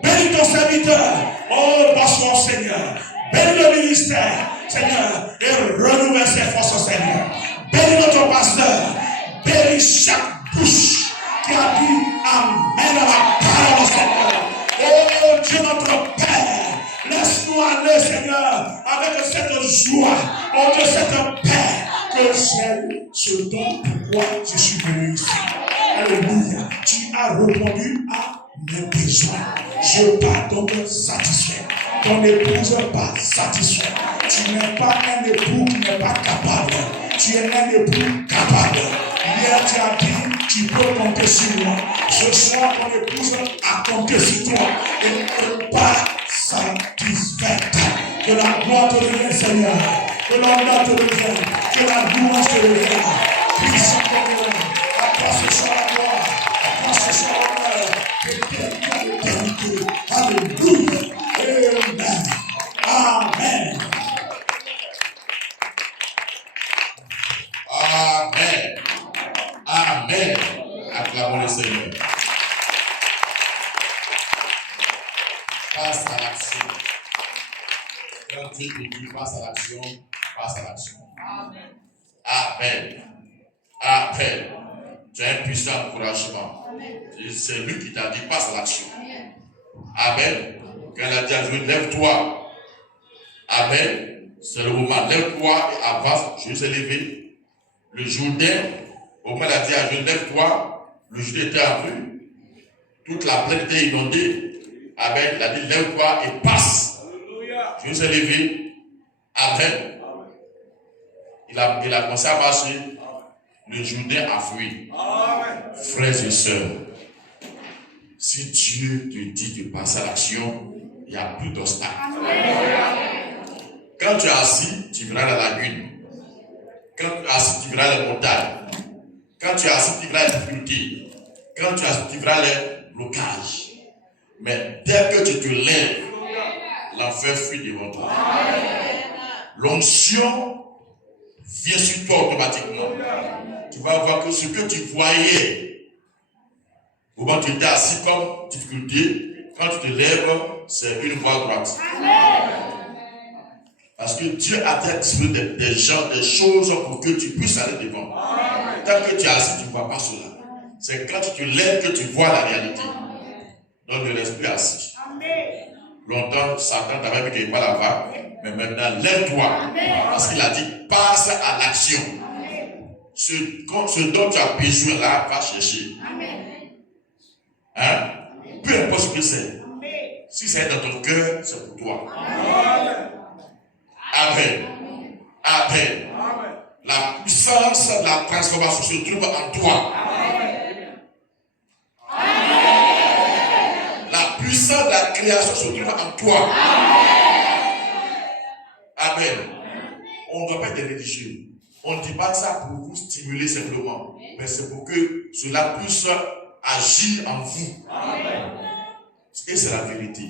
Bénis ton serviteur. Oh, bonsoir, Seigneur. Bénis le ministère, Seigneur, et renouvelle ses forces, Seigneur. Bénis notre pasteur. Bénis chaque bouche qui a dit Amen à la parole, Seigneur. Oh, Dieu notre Père, laisse-nous aller, Seigneur, avec cette joie, oh Dieu, cette paix, que c'est ce dont pourquoi je suis venu ici. Alléluia. Tu as répondu à mes besoins. Je pars donc satisfait. Ton épouse pas satisfait. Tu n'es pas un époux qui n'est pas capable. Tu es un époux capable. Hier, tu as dit, tu peux compter sur moi. Ce soir, ton épouse a compté sur toi. Et ne peut pas satisfaite. Que la gloire te revienne, Seigneur. Que l'honneur te revienne. Que la louange te revienne. Puissant comme l'homme. À toi ce soir la gloire. À toi ce soir l'honneur. Alléluia. Amen. Amen. Amen. Amen. Acclamons le Seigneur. Passe à l'action. Quand Dieu te dit passe à l'action, passe à l'action. Amen. Amen. Tu as un puissant encouragement. C'est lui qui t'a dit passe à l'action. Amen. Quand elle a dit à Dieu, lève-toi. Amen. C'est le moment. Lève-toi et avance. Jésus s'est levé. Le Jourdain, au moment où elle a dit à Dieu, lève-toi. Le Jourdain était en rue. Toute la plaine était inondée. Amen. Il a dit, lève-toi et passe. Jésus s'est levé. Amen. Il a commencé à marcher. Le Jourdain a fui. Frères et sœurs, si Dieu te dit de passer à l'action, il n'y a plus d'obstacle. Quand tu es assis, tu verras la lagune. Quand tu es assis, tu verras les montagnes. Quand tu es assis, tu verras les difficultés. Quand tu es assis, tu verras les blocages. Mais dès que tu te lèves, l'enfer fuit devant toi. L'onction vient sur toi automatiquement. Tu vas voir que ce que tu voyais, au moment où tu étais assis comme difficulté, quand tu te lèves, c'est une voie droite. Parce que Dieu a disponible des gens, des choses pour que tu puisses aller devant. Tant que tu es assis, tu ne vois pas cela. C'est quand tu te lèves que tu vois la réalité. Donc ne reste plus assis. Longtemps, Satan t'avait dit qu'il n'y avait pas la vague. Mais maintenant, lève-toi. Parce qu'il a dit, passe à l'action. Ce dont tu as besoin là, va chercher. Hein? Peu importe ce que c'est. Si c'est dans ton cœur, c'est pour toi. Amen. Amen. La puissance de la transformation se trouve en toi. La puissance de la création se trouve en toi. Amen. On ne doit pas être religieux. On ne dit pas ça pour vous stimuler simplement, mais c'est pour que cela puisse agir en vous. Et c'est la vérité.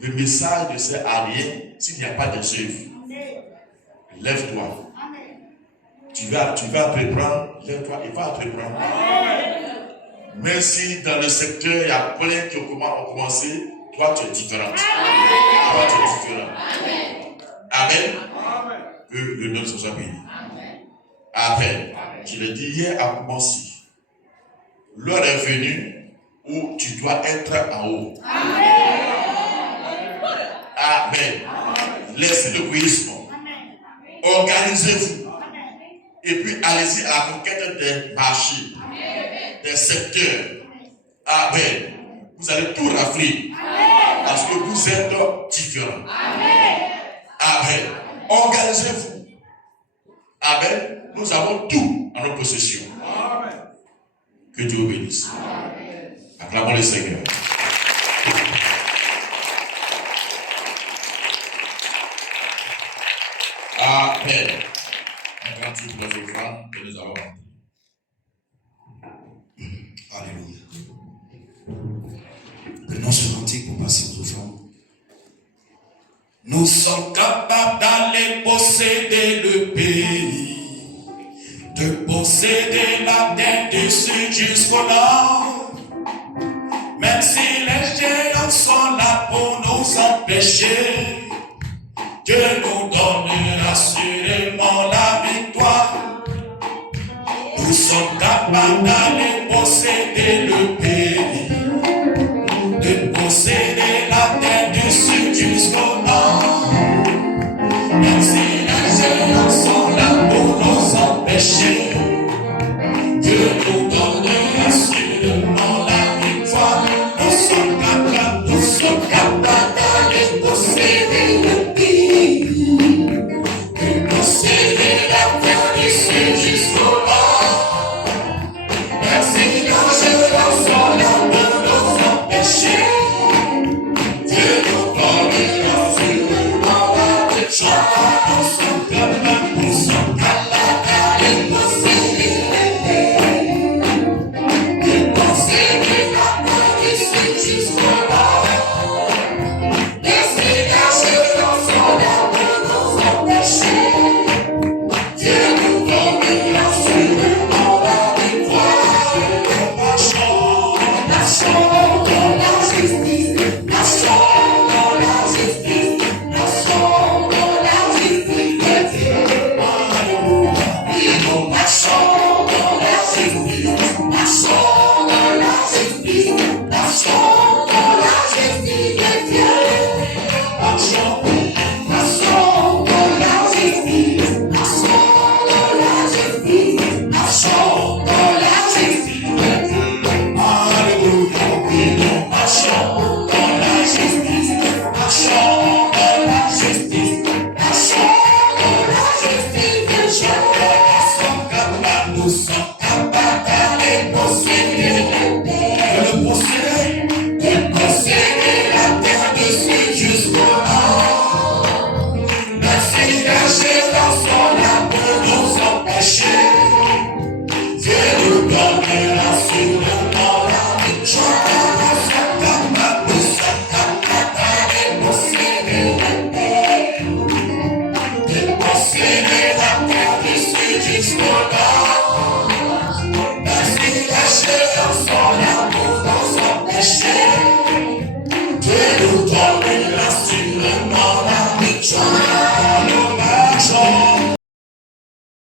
Le message ne sert à rien s'il n'y a pas de œuvres. Lève-toi. Tu vas entreprendre. Lève-toi et va entreprendre. Même si dans le secteur, il y a plein qui ont commencé, toi tu es différente. Toi tu es différent. Amen. Que le nom soit béni. Amen. Je l'ai dit hier à commencer. L'heure est venue où tu dois être en haut. Amen. Laissez l'égoïsme. Organisez-vous. Et puis allez-y à la conquête des marchés, des secteurs. Amen. Vous allez tout rafler. Parce que vous êtes différents. Amen. Organisez-vous. Amen. Nous avons tout en notre possession. Que Dieu vous bénisse. Acclamons le Seigneur. Amen. Un grand tour pour les offrandes que nous allons rentrer. Alléluia. Prenons ce cantique pour passer aux offrandes. Nous sommes capables d'aller posséder le pays, de posséder la terre de ce jusqu'au nord. Même si les géants sont là pour nous empêcher, Dieu nous donne assurément la victoire. Nous sommes capables d'aller posséder le pays, de posséder la terre du sud jusqu'au nord. Même si les géants sont là pour nous empêcher, Dieu nous donne assurément la victoire. Nous sommes capables d'aller posséder le pays, de posséder la terre du sud jusqu'au nord. Même si les géants sont là pour nous empêcher, Dieu nous donne assurément la victoire. Nous sommes capables d'aller posséder le pays, de posséder la terre du sud jusqu'au nord. Même si les géants sont là pour nous empêcher, Dieu nous donne assurément la victoire. Marchons dans la justice, marchons dans la justice, marchons dans la justice de Dieu. Oui, nous marchons dans la justice, marchons dans la justice, marchons dans la justice de Dieu. Marchons dans la justice, marchons dans la justice, marchons dans la justice de Dieu. Alléluia, oui, nous marchons dans la justice, marchons dans la justice, marchons dans la justice de Dieu. Nous sommes capables d'aller posséder le pays, de posséder la terre du sud jusqu'au nord. Même si les géants sont là pour nous empêcher,